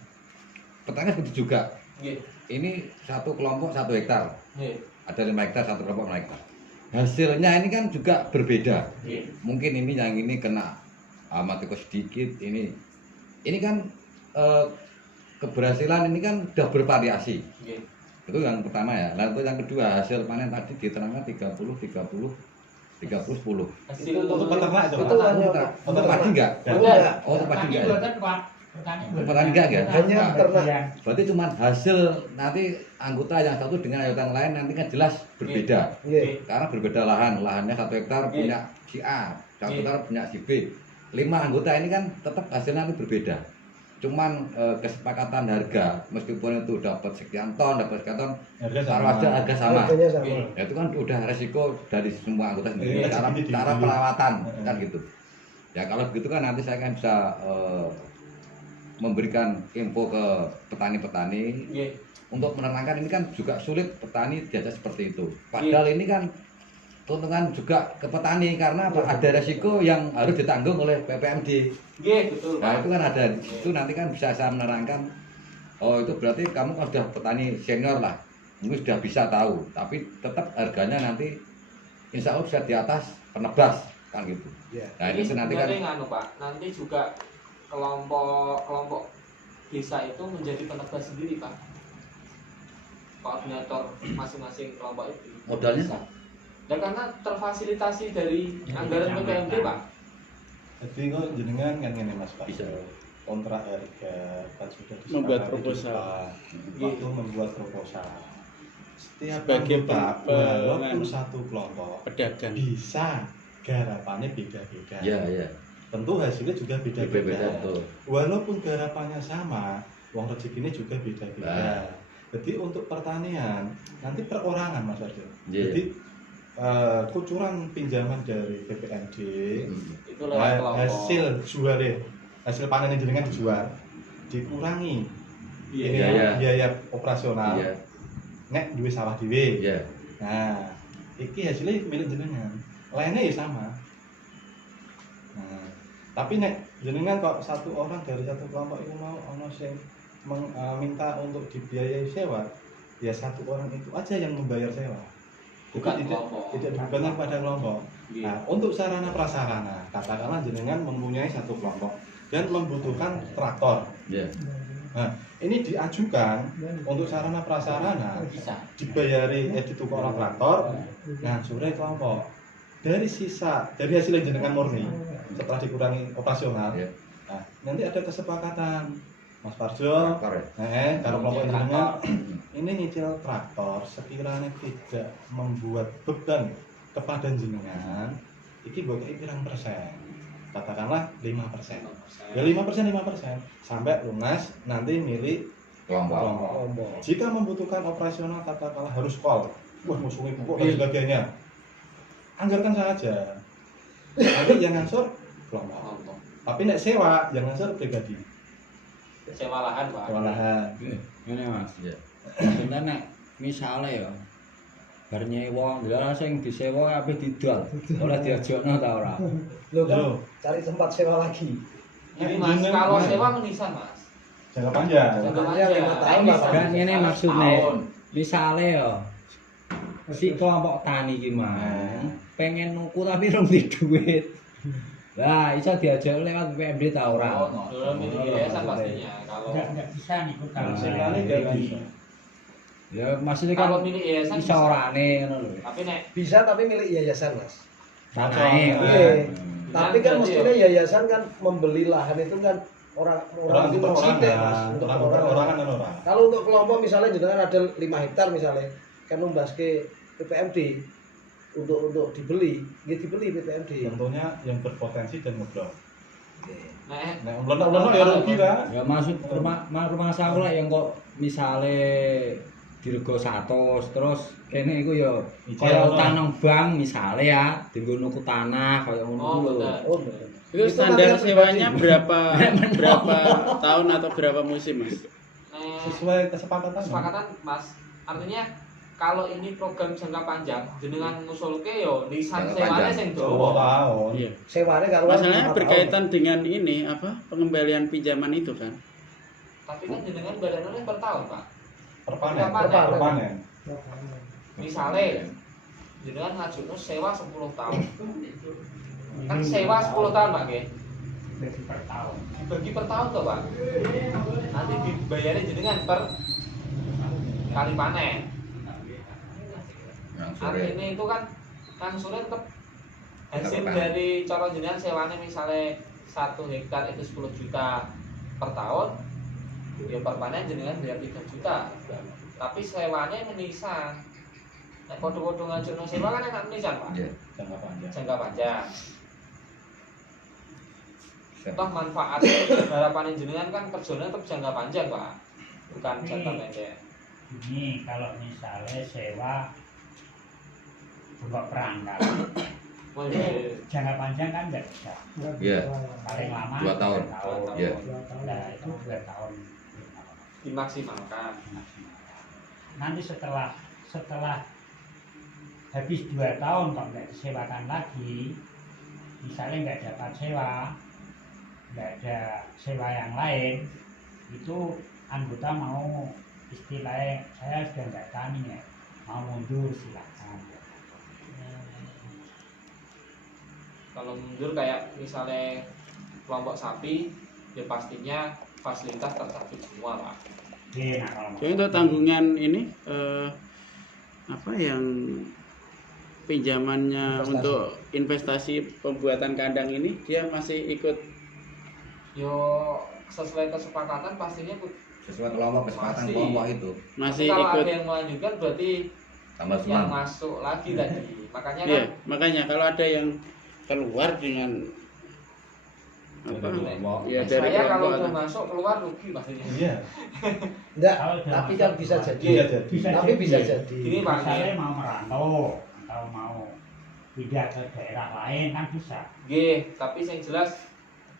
seperti juga. Nggih. Ini satu kelompok 1 hektar. Nggih. Ada 5 hektar, satu kelompok 5 hektar. Hasilnya ini kan juga berbeda. Nggih. Mungkin ini yang ini kena mati sedikit, ini kan keberhasilan ini kan sudah bervariasi. Nggih. Itu yang pertama ya. Lalu yang kedua hasil panen tadi diterangkan 30 10. Hasil Untuk peternak itu. Itu hanya Untuk padi enggak? Enggak. Oh, untuk padi enggak. Untuk padi enggak ya? hanya ternak. Berarti cuma hasil nanti anggota yang satu dengan anggota yang lain nanti kan jelas berbeda. Nggih. Karena berbeda lahannya 1 hektar punya si A, 1 hektar punya si B. 5 anggota ini kan tetap hasilnya nanti berbeda. Cuman kesepakatan harga meskipun itu dapat sekian ton, taruh aja harga sama. Harganya sama. Ya, itu kan udah resiko dari semua anggota sendiri. Iya, Cara segini cara dikit. perawatan kan gitu. Ya kalau begitu kan nanti saya kan bisa memberikan info ke petani-petani Nggih. untuk menerangkan ini kan juga sulit petani diajak seperti itu. Padahal ini kan keuntungan juga ke petani karena apa? Ada resiko yang harus ditanggung oleh PPMD. Nggih, betul Nah Pak. itu kan ada itu nanti kan bisa saya menerangkan. Oh itu berarti kamu kan sudah petani senior lah, mungkin sudah bisa tahu. Tapi tetap harganya nanti insya Allah bisa di atas penebas kan gitu. Iya. Nah Ini itu nanti kan sebenarnya nganu Pak, nanti juga kelompok desa itu menjadi penebas sendiri Pak. Koordinator masing-masing kelompok itu. modalnya Bisa. Dan karena terfasilitasi dari anggaran PPMD Pak. Jadi kok jenengan kan ngene Mas Pak. Bisa. Kontrak harga kan sudah disepakati Membuat di proposal. depan. Waktu membuat proposal. Setiap Sebagai anggota walaupun penganu. satu kelompok Pedagang. bisa garapannya beda-beda. ya ya Tentu hasilnya juga beda beda-beda. tuh. Walaupun garapannya sama, uang rezekinya juga beda-beda. Nah. Jadi untuk pertanian nanti perorangan Mas Arjo. Iya. Jadi kucuran pinjaman dari BPMD Itu lewat kelompok. hasil panen yang jenengan dijual dikurangi ini Iya. biaya operasional. Iya Nek duwe sawah dhewe. iya. Nah, iki hasilnya milik jenengan. Lainnya ya sama. Nah, tapi nek jenengan kok satu orang dari satu kelompok itu mau ono sing minta untuk dibiayai sewa, ya satu orang itu aja yang membayar sewa. Bukan Jadi kelompok. tidak dibebankan pada kelompok. Nah, untuk sarana prasarana, katakanlah jenengan mempunyai satu kelompok dan membutuhkan traktor. Ya. Nah, ini diajukan untuk sarana prasarana dibayari ditukar orang traktor. Nah, sudah kelompok dari hasil yang jenengan murni setelah dikurangi operasional. Nah, nanti ada kesepakatan Mas Parjo, kalau kelompok jenengan ini nyicil traktor sekiranya tidak membuat beban kepada jenengan, iki bokeh pirang persen, katakanlah 5%. Ya 5% sampai lunas nanti milik kelompok. Jika membutuhkan operasional katakanlah harus call, wah musuhnya pupuk dan sebagainya, anggarkan saja. Nanti yang ngangsur kelompok. Tapi nek sewa yang ngangsur pribadi. Sewa lahan, Pak. Sewa lahan. Ini Mas. Sebenarnya nek misale ya bar nyewa, lha sing disewa kabeh didol. Oleh diajakno ta ora? Loh, cari tempat sewa lagi. Jadi Mas, kalau sewa menisan Mas. Jangka panjang. Jangka panjang 5 tahun lah. Kan ngene maksudnya. Misale ya si kelompok tani ki mang pengen nuku tapi rong di duit. Lah, iso diajak lewat PMD ta ora? Belum ini yayasan pastinya. Kalau Enggak bisa nih kalau Sekali gak bisa. Ya maksudnya kalau kan milik yayasan iso orane ngono lho. Tapi nek Bisa tapi milik yayasan, Mas. Tanahe. Iya. Tapi kan mestinya yayasan kan membeli lahan itu kan orang itu sidik, Mas, untuk orang. Kalau untuk kelompok misalnya jenengan ada 5 hektar misalnya, kan numbaske PPMD untuk dibeli, ya dibeli PPMD. Tentunya yang berpotensi dan ngeblok. nek Nah, ulun ya rugi lah. Ya maksud rumah saya lah yang kok misale dirego 100 terus kene iku ya kaya utang nang bank misale ya dienggo nuku tanah kaya ngono lho. Oh, Itu standar sewanya berapa tahun atau berapa musim, Mas? Sesuai kesepakatan. kesepakatan Mas. Artinya kalau ini program jangka panjang jenengan ngusulke yo nisan Jangka sewane panjang. sing 2 dawa. tahun. Iya. sewane karo Masalahnya berkaitan dengan ini apa? Pengembalian pinjaman itu kan. Tapi kan jenengan badannya per tahun, Pak. Perpanen. Perpanen. Perpanen. Misale jenengan ngajukno sewa 10 tahun. Kan sewa 10 tahun, Pak, nggih. per tahun. Dibagi per tahun toh, Pak. Nanti dibayari jenengan per kali panen. Artinya itu kan sore tetap hasil dari cara jenengan sewane misalnya 1 hektar itu 10 juta per tahun, ya per panen jenengan bayar 3 juta. Tapi sewane menisan. Nek podo-podo ngajukno sewa kan enak menisan, Pak. Jangka panjang. Jangka panjang. Toh manfaatnya harapan jenengan kan kerjanya tetap jangka panjang, Pak. Bukan jangka pendek. Ini kalau misalnya sewa untuk perangkat Oh, iya. jangka panjang kan nggak bisa. Iya. Paling lama 2 tahun. 2 tahun. Iya. Nah itu 2 tahun. Dimaksimalkan. Nanti setelah habis 2 tahun kok nggak disewakan lagi, misalnya nggak dapat sewa, nggak ada sewa yang lain, itu anggota mau istilahnya saya sudah nggak tani ya, mau mundur silakan. Kalau mundur kayak misalnya kelompok sapi, ya pastinya fasilitas tercabut semua, Pak. Oke, nah kalau Jadi untuk tanggungan ini apa yang pinjamannya Investasi. untuk investasi pembuatan kandang ini dia masih ikut Yo sesuai kesepakatan pastinya Sesuai kelompok kesepakatan Masih. kelompok itu. masih kalau ikut ada yang melanjutkan berarti Tambah yang senang. masuk lagi tadi. Makanya Iya, kan makanya kalau ada yang keluar dengan apa? Ya dari saya kalau kelompok udah atau- masuk keluar rugi pastinya. Iya. enggak, Kalau udah tapi masuk kan bisa keluar. jadi. Bisa jadi. Tapi bisa jadi. Gini Pak, Misalnya mau merantau atau mau pindah ke daerah lain kan bisa, tapi yang jelas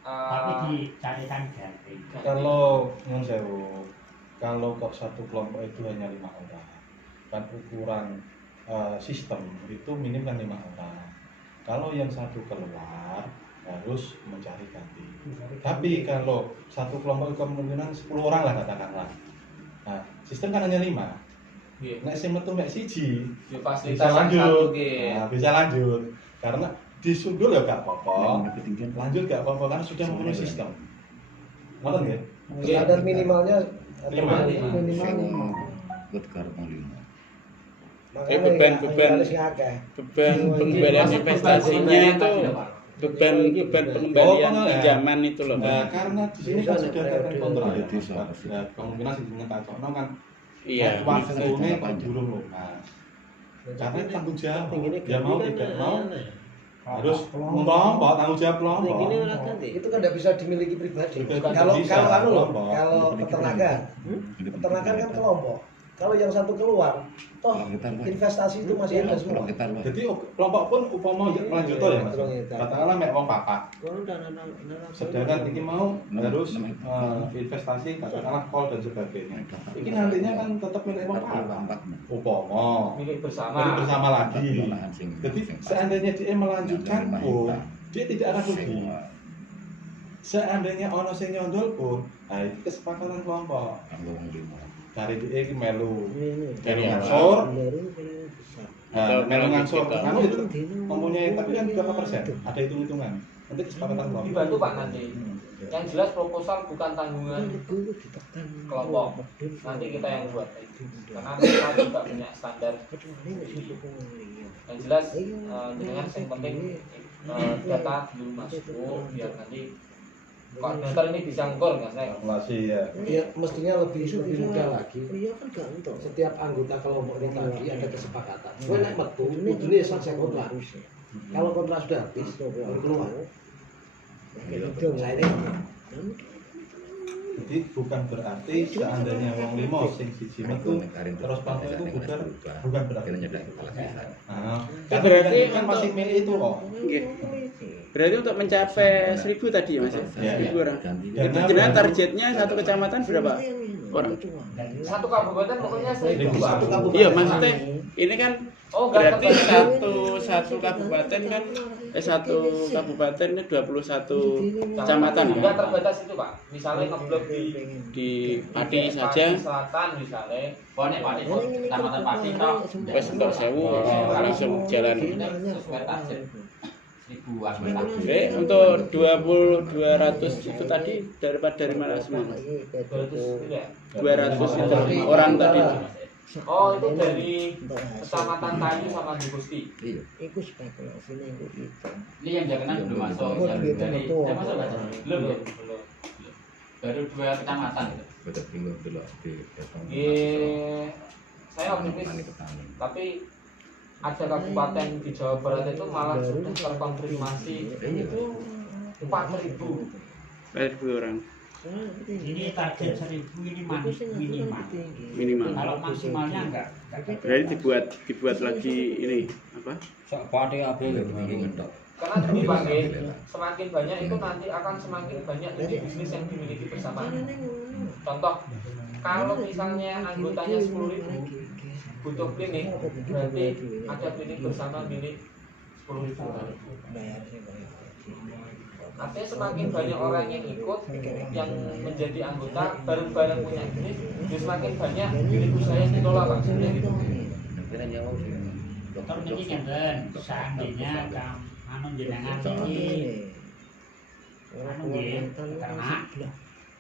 tapi dicarikan ganti. Kalau yang sewu, kalau kok satu kelompok itu hanya 5 orang, kan ukuran sistem itu minim kan 5 orang. Kalau yang satu keluar harus mencari ganti. Tapi kalau satu kelompok kemungkinan 10 orang lah katakanlah. Nah, sistem kan hanya 5. Nggih. Nek sing metu mek siji Ya bisa fasilitas yang lanjut. satu nggih. Nah, bisa lanjut. Karena disundul ya gak apa-apa, lanjut gak apa-apa karena sudah memenuhi sistem. Ngoten nggih? Standar minimalnya Minimal. minimal. beban pengembalian investasinya itu beban pengembalian pinjaman itu loh. Nah, karena di sini kan sudah ada kontrak ya, kemungkinan sih Pak Cokno kan Iya, waktunya belum lunas. Karena tanggung jawab, ya mau tidak mau harus melompok, tanggung jawab kelompok. Itu kan tidak bisa dimiliki pribadi. Juga Kalau bisa, kelompok. kalau peternakan kan kelompok. Kalau yang satu keluar, toh investasi itu masih ada semua. Jadi kelompok pun upama melanjut ya Mas. Katakanlah mek wong papat. Sedangkan ini mau harus investasi katakanlah kol dan sebagainya. Ini nantinya kan tetap milik wong papat. Upama milik bersama lagi. Jadi seandainya dia melanjutkan pun dia tidak akan rugi. Seandainya ono sing nyondol pun, nah itu kesepakatan kelompok. Dari dia ini melu dari ngansur, melu ngansur, kamu itu mempunyai tapi kan berapa persen? Ada hitung-hitungan. Nanti kesepakatan kelompok. Dibantu Pak nanti. Yang jelas proposal bukan tanggungan kelompok. Nanti kita yang buat. Karena kita juga punya standar. Yang jelas dengan yang penting data dulu masuk biar nanti koordinator ini bisa ngukur nggak saya? Kalkulasi ya. Ya mestinya lebih mudah lagi. Setiap anggota kelompok ini tadi ada kesepakatan. Gue naik metu, ini selesai kontrak. Kalau kontrak sudah habis, baru keluar. Nah ini. Jadi bukan berarti seandainya wong limo sing siji metu terus pantu itu bukan berarti. Nah, berarti kan masih milik itu kok. Berarti untuk mencapai 1000 tadi Mas. Ya. 1000 orang. Itu jelas targetnya satu kecamatan berapa orang? Satu kabupaten pokoknya 1.000. Iya, maksudnya ini kan berarti satu kabupaten kan satu kabupaten ini 21 kecamatan Enggak kan? terbatas itu Pak. Misalnya ngeblok Di Pati saja Selatan misalnya. Pokoknya Pati kecamatan Pati toh. wes entuk 1000 langsung jalan. Sesuai target 1000 aspek. Untuk 200 itu tadi dari mana semua? 200 itu orang tadi. Oh itu dari kecamatan Tanyu sama Gusti. Iya. Ini yang jangan belum masuk. Yang dari saya masuk nggak? Belum ya? Baru 2 kecamatan. Betul dulu di Saya optimis. Tapi ada kabupaten di Jawa Barat itu malah sudah terkonfirmasi itu 4.000 orang. Ini target 1.000 minimal. Minimal. Kalau maksimalnya enggak. Berarti dibuat lagi ini apa? Sak pati kabeh lho. karena gini Pak semakin banyak itu nanti akan semakin banyak unit bisnis yang dimiliki bersama. Contoh kalau misalnya anggotanya 10.000 butuh klinik, berarti ada klinik bersama milik 10.000. Artinya semakin banyak orang yang ikut, yang menjadi anggota, bareng-bareng punya bisnis, jadi semakin banyak unit usaha yang dikelola Pak. Gitu. Dokter ini kan seandainya anu jenengan ini anu nggih ternak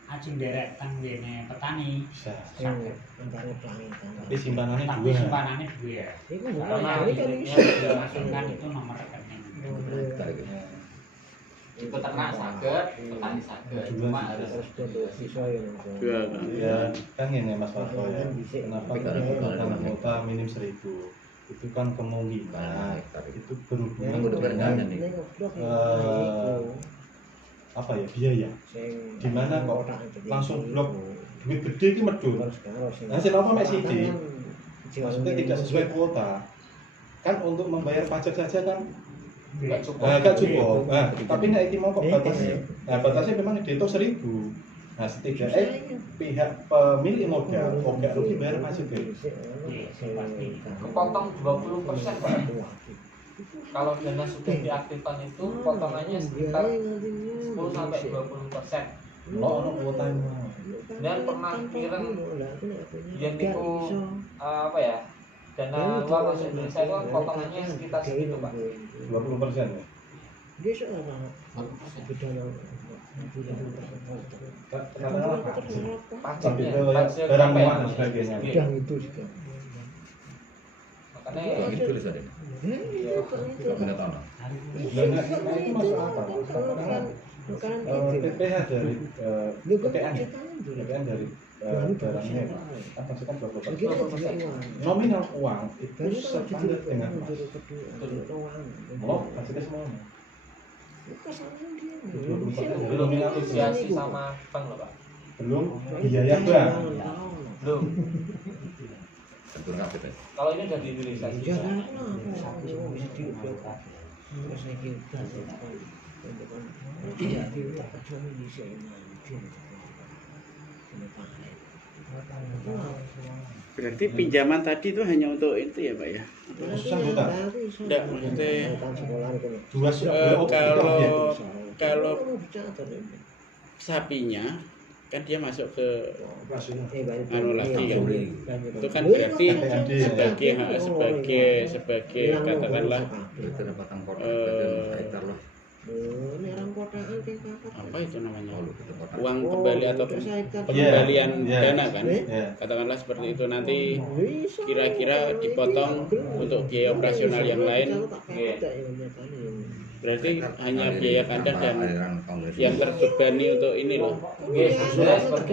ajeng derek teng ngene petani Bisa. sakit. Tapi simpanannya Tapi dua. simpanannya 2 ya. Karena dimasukkan itu nomor rekening. Di peternak saged, petani saged. Cuma harus Dua kan. Ya kan ini Mas Warto ya. Kenapa kita anggota minim 1.000? Itu kan kemungkinan itu berhubungan dengan apa ya biaya. Dimana kok langsung blok duit gede itu medun. Hasil apa mek siji? Maksudnya tidak sesuai kuota. Kan untuk membayar pajak saja kan agak cukup. Nah, tapi nek iki mau kok batasnya. Nah, batasnya memang dihitung 1.000. Nah, setidaknya pihak pemilik modal nggak rugi bayar pajak ya. Kepotong 20% Pak. Kalau dana sudah diaktifkan itu potongannya sekitar 10-20%. Ono kuotanya. Dan pernah pireng yang itu apa ya dana luar masuk Indonesia itu kan potongannya sekitar segitu Pak. 20% ya. Dia seorang bidang Katakanlah Pajaknya, barang mewah dan sebagainya. bidang itu juga. makanya Itu tulisannya. Enggak pernah tahu. Itu masuk akal. PPh dari PPN dari barangnya kan pasti kan 20%. Nominal uang itu standar dengan emas. Oh, hasilnya semuanya. 20% dari nominal negosiasi sama bank loh Pak. belum biaya bank. Belum. Tentu enggak beda. Kalau ini udah di Indonesia sih. Berarti pinjaman tadi itu hanya untuk itu ya Pak ya? Khusus anggota. Enggak, maksudnya Dua kalau sapinya kan dia masuk ke anu lagi kan, itu kan berarti sebagai katakanlah Itu dapatan kota hektar lah. apa itu namanya, uang kembali atau pengembalian dana kan, katakanlah seperti itu, nanti kira-kira dipotong untuk biaya operasional yang lain, berarti hanya biaya kandang dan yang terbebani untuk ini loh,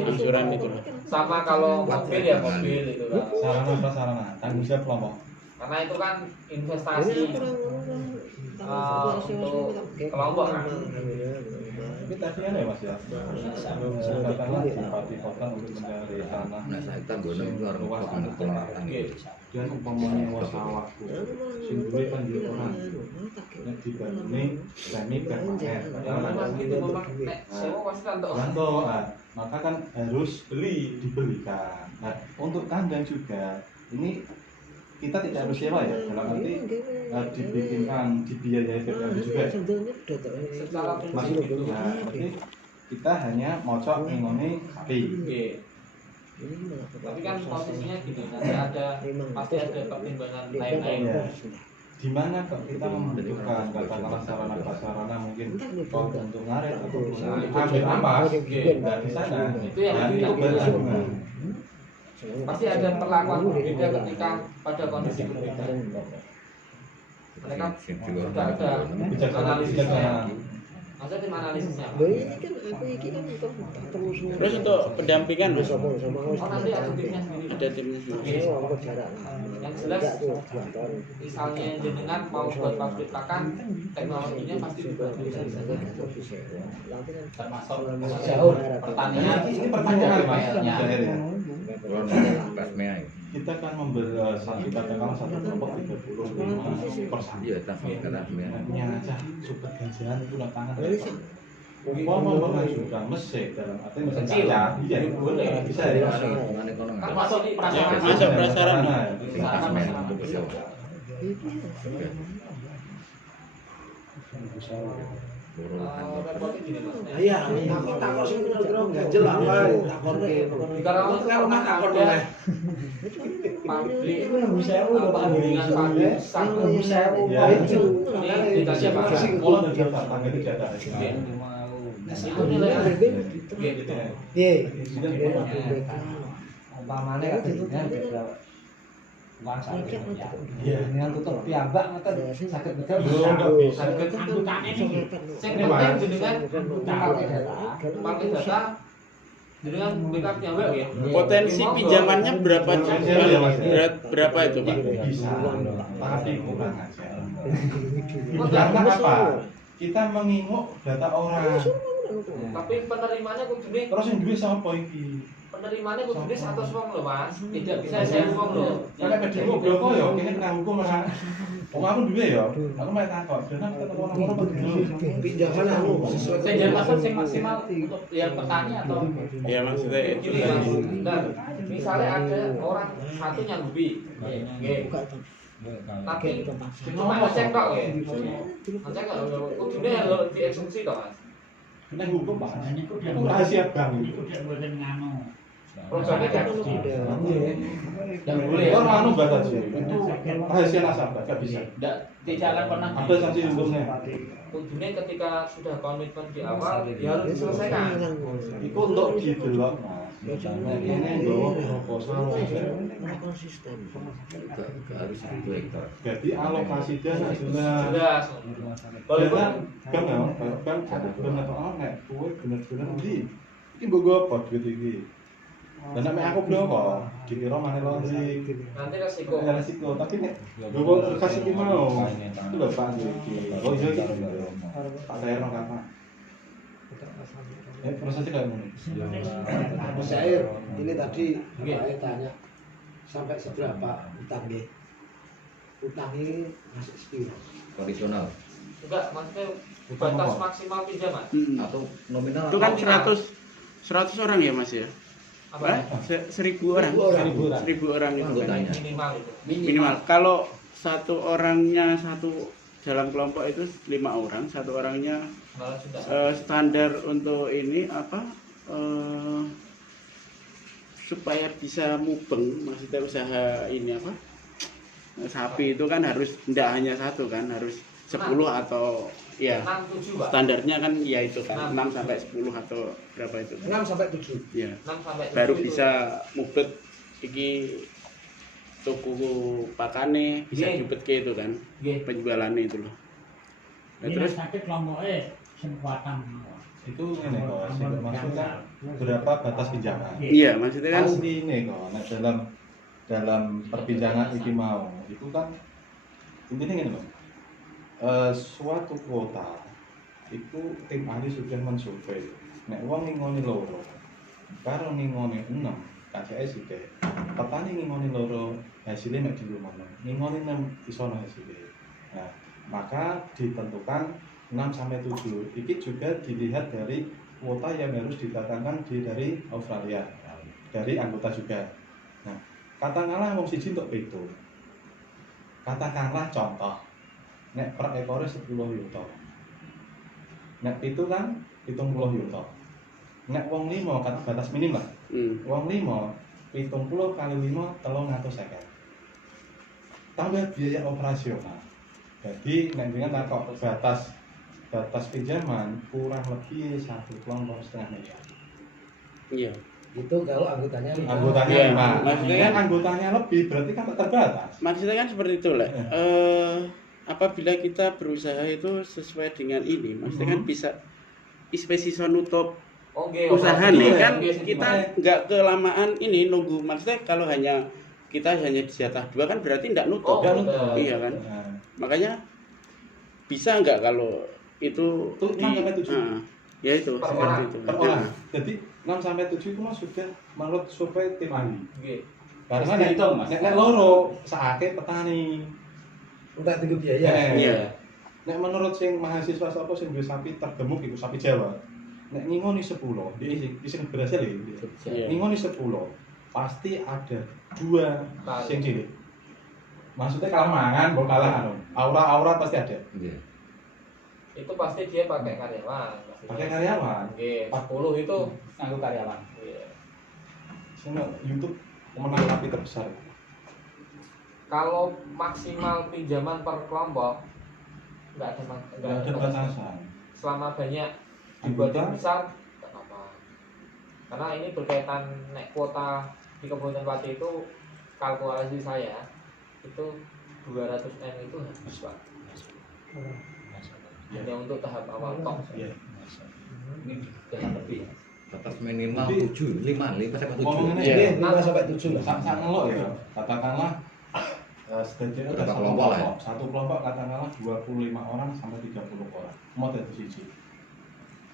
angsuran itu loh. Sama kalau mobil ya mobil itu kan. Sarana tanggung jawab kelompok. Karena itu kan investasi untuk kelompok kan. Tapi tadi kan ya Mas ya, katakanlah dipotong untuk mencari tanah. Nah, saya tambahnya itu harus pengetatan itu. Dan umpamanya sawah, sing duwe kan yo ora. Nek dibanding semi permanen. Memang gitu memang nek sewa pasti untuk. Maka kan harus dibelikan. Nah, untuk kandang juga ini kita tidak harus sewa ya, dalam arti dibikinkan, dibiayai BPN juga. Secara Masih itu ya, berarti kita hanya mocok ngomongin sapi. Tapi kan posisinya gitu, pasti ada pertimbangan lain-lain. Ya. Di mana kita membutuhkan katakanlah sarana mungkin untuk ngaret atau ambil ampas, nah di sana itu yang berhubungan. Pasti ada perlakuan berbeda ketika pada kondisi berbeda. Mereka sudah ada analisisnya. Maksudnya tim analisisnya. Terus untuk pendampingan Mas? Nanti ada timnya sendiri. Ada timnya sendiri. Yang jelas, misalnya jenengan mau buat pabrik pakan, teknologinya pasti dibantu. termasuk jauh pertanian. Ini pertanyaan Mas. Kita Kita kan memberi katakanlah satu kelompok 35%. iya kata Nyacah super gajian itu lapangan. Umpama mengajukan mesin dalam arti mesin Kecil. kaca, iya Boleh. bisa ya. Kan masuk di prasarana. Masuk prasarana. Repotnya gini Mas. Iya, takut sing kira-kira ganjel apa takonke. Dikarenakan Karo mak takon ada oleh. pabrik Itu 1000 lho Pak. penggilingan padi besar. 1000 Ya. Ini ditanya Pak. Kalau dan jabatan itu tidak ada. Itu nilainya. Iya. Umpamane katanya uang sakit. Iya. Dengan tutup piyambak ngoten saged betul. Saged anggotane iki. Sing penting jenengan pakai data jenengan backup nyampe ya. Potensi pinjamannya berapa berapa itu Pak? Bisa, tapi kurang aja. Karena apa? Kita menginguk data orang. Tapi penerimanya kudune Terus yang duit siapa iki? penerimanya kudune 100 wong lho Mas. Tidak bisa 1000 wong lho. Karena pedemu bloko ya, kene kena hukum ora. Wong aku duwe ya, aku mek takok, dene ketemu orang-orang pedemu. Pinjaman anu sesuai Saya jadi maksud sing maksimal untuk yang petani atau Ya maksudnya itu gini Mas. Nah, misalnya ada orang satu nyanggupi. Nggih. Tapi cuma ngecek tok ya. Ngecek kok kudune lho dieksekusi tok Mas. Kena hukum Pak. Ini ku dia Rahasia bank. Iku dia mboten nganu. Dan boleh Kalau anu batasi itu rahasia nasabah nggak bisa. tidak akan pernah Ada sanksi hukumnya. Kudune ketika sudah komitmen di awal ya harus diselesaikan. Itu untuk didelok mas. Ini bawa proposal. harus itu hektar. Jadi alokasi dana jelas. Jelas. Jangan bang belum atau nek kue bener-bener di. Ini gue apa duit ini? Dan namanya aku belum kok, dikira mana laundry. Nanti resiko. Ya resiko, tapi nek gue kasih mau, itu loh pak Diki. Oh iya gitu. Pak saya orang apa? Terus aja kayak gini. Mas Sair, ini tadi saya tanya sampai seberapa utang ya? Utang ini masih sepiro? Kondisional Enggak, maksudnya batas maksimal pinjaman. atau nominal Itu kan atau 100 orang ya Mas ya? Apa? 1000 orang. 1000 orang itu anggotanya. Minimal itu. Minimal. Kalau satu orangnya satu dalam kelompok itu 5 orang, satu orangnya Malah sudah. standar untuk ini apa? Supaya bisa mubeng, maksudnya usaha ini apa? Sapi itu kan harus tidak hanya satu kan, harus 10 atau ya 6 7, Pak. standarnya kan ya itu kan 6 sampai 10 atau berapa itu 6 sampai 7. ya 6 sampai 7 baru itu. bisa mubet iki tuku pakane bisa Nggih. dibetke itu kan Nggih. penjualannya itu loh. Nah, Ini terus sakit kelompoknya sempatan. Itu ini kok, maksudnya berapa batas pinjaman? iya maksudnya kan Pasti ini kok, nah, dalam perbincangan iki mau, itu kan intinya gini loh. Suatu kuota itu tim ahli sudah mensurvei nek wong ngingoni loro karo ngingoni 6 KCS iki petani ngingoni loro hasilnya mek di rumah ngingoni 6 iso ono hasilnya. Nah maka ditentukan 6 sampai 7 iki juga dilihat dari kuota yang harus didatangkan dari Australia dari anggota juga. Nah katakanlah wong siji untuk itu katakanlah contoh nek per ekore 10 yuta. Nek itu kan 70 yuta. Nek wong 5 kan batas minim lah. Wong 5 70 kali 5 350. Tambah biaya operasional. Jadi nek dengan takok batas pinjaman kurang lebih 1 kelompok setengah miliar. iya Itu kalau anggotanya 5. Anggotanya Iya, 5. maksudnya Kan kan- anggotanya lebih berarti kan terbatas. maksudnya kan seperti itu lah. Apabila kita berusaha itu sesuai dengan ini maksudnya kan bisa iso nutup Oh, nggih. usaha operasi. nih Iya, kan nggih, kita nggih. nggak kelamaan ini nunggu maksudnya kalau kita hanya dijatah 2 kan berarti nggak nutup Oh, kan betul. iya kan Nah, makanya bisa nggak kalau itu Itu 6 sampai 7. ya itu Per seperti orang. itu per orang. Jadi 6 sampai 7 itu mas sudah menurut survei tim ahli. Nggih. Karena Pasti nek dihitung, Mas. nek loro sakake petani. Untuk tinggi biaya. Iya. Nek menurut sing mahasiswa sapa sing duwe sapi tergemuk iku sapi Jawa. Nek ngingoni 10, dia sing berhasil ya. Iya. Ngingoni 10, pasti ada 2 sing cilik. Maksudnya kalah mangan, mbok kalah anu. Aura-aura pasti ada. Iya. Itu pasti dia pakai karyawan. Pasti. Pakai karyawan. Nggih, 10 itu nganggo karyawan. iya. Sing YouTube pemenang sapi terbesar. Kalau maksimal pinjaman per kelompok nggak Enggak ada batasan. Selama banyak Anggota? dibuat besar nggak apa-apa. Karena ini berkaitan naik kuota di Kabupaten Pati itu kalkulasi saya itu 200 M itu habis Pak. Hanya untuk tahap awal tok. Iya. Ini jangan lebih. Batas minimal Jadi- 7, 5 sampai 7. Ngomongin Iya. 5 sampai 7 lah. Sak ngelok ya. Katakanlah setidaknya ada Berapa satu kelompok lah ya? Satu kelompok katakanlah 25 orang sampai 30 orang. Mau dari siji.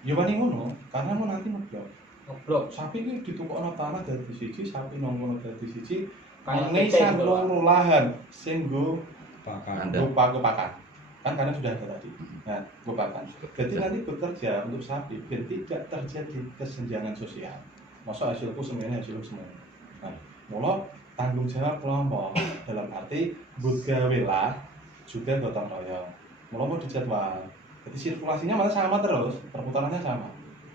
Ya wani ngono, karena mau nanti ngeblok. Ngeblok. Sapi iki ditukokno tanah dari siji, sapi nongkono dari siji. Kayak Ini keting gitu, Pak. loro lahan sing nggo Anda. paku pakan. Kan karena sudah ada tadi. Nah, nggo pakan. Jadi nanti bekerja untuk sapi biar tidak terjadi kesenjangan sosial. Masa hasilku semuanya hasilku semuanya. Nah, mula tanggung jawab kelompok dalam arti but gawe lah juga gotong royong. Mula mau dijadwal. Jadi sirkulasinya malah sama terus, perputarannya sama.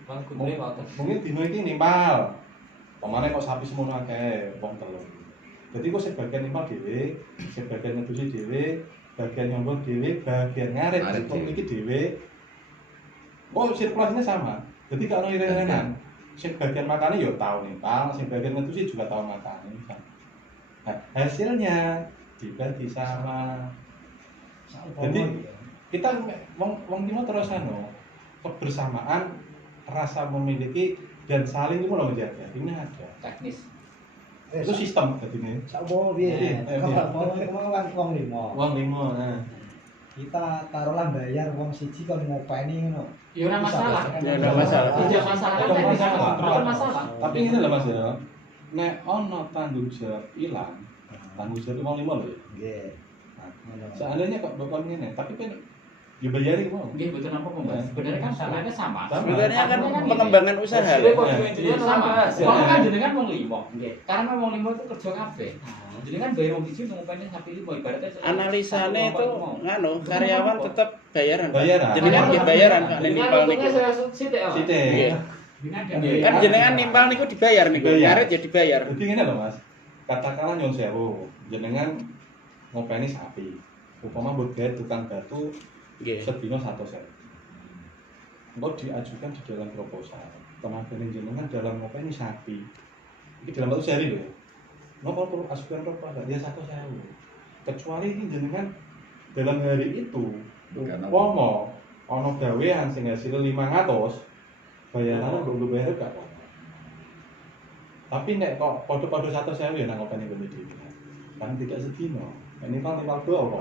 Mang Gundri mau Mungkin dino ini nimpal. Pemane kok sapi semono akeh wong telur. Jadi kok sebagian nimbal dhewe, sebagian ngedusi dhewe, bagian nyonggo dhewe, bagian ngarit kok iki dhewe. Oh, sirkulasinya sama. Jadi kalau iring-iringan, sebagian makane ya tahu nimpal, sebagian ngedusi juga tahu makane. Nah, hasilnya dibagi sama. Jadi kita wong limo terus kebersamaan, rasa memiliki dan saling itu loh menjaga. Ini ada teknis. Itu sistem katanya. Sakmo piye? Kalau kan wong limo. Wong limo. Nah. Kita taruhlah bayar wong siji kon ngopeni ngono. Ya ora masalah. Ya ora masalah. Tidak masalah. Bukan masalah. Tapi ini lah Mas ya. Nek ono tanggung jawab ilang, tanggung jawab wong limo lho. Nggih. Nah, seandainya kok bapak ngene, tapi kan dibayari mau. Nggih, betul apa Mas? Sebenarnya kan sebenarnya sama. Sebenarnya kan pengembangan usaha. Sama. Wong kan jenengan wong limo. Nggih. Karena wong limo itu kerja kabeh. Nah, jenengan bayar wong siji ngopeni sapi limo ibaratnya analisane itu nganu karyawan tetap bayaran. Bayaran. Jenengan nggih bayaran Pak nek nimpal niku. Sithik. Sithik. Kan jenengan nimpal niku dibayar niku. Ngarit ya dibayar. Jadi ngene lho Mas. Katakanlah nyun sewu, jenengan ngopeni sapi. Upama mbok gawe tukang batu sedino 100.000. Engko diajukan di dalam proposal. Tenaga jenengan dalam ngopeni sapi. Iki dalam waktu sehari lho. Nopo perlu ajukan proposal dia 100.000. Kecuali ini jenengan dalam hari itu umpama ana gawean sing hasil 500 bayaran mbok bayar gak apa. Tapi nek kok padha-padha 100.000 ya nang ngopeni bener dhewe. Kan tidak sedino. Ini kan 50 apa?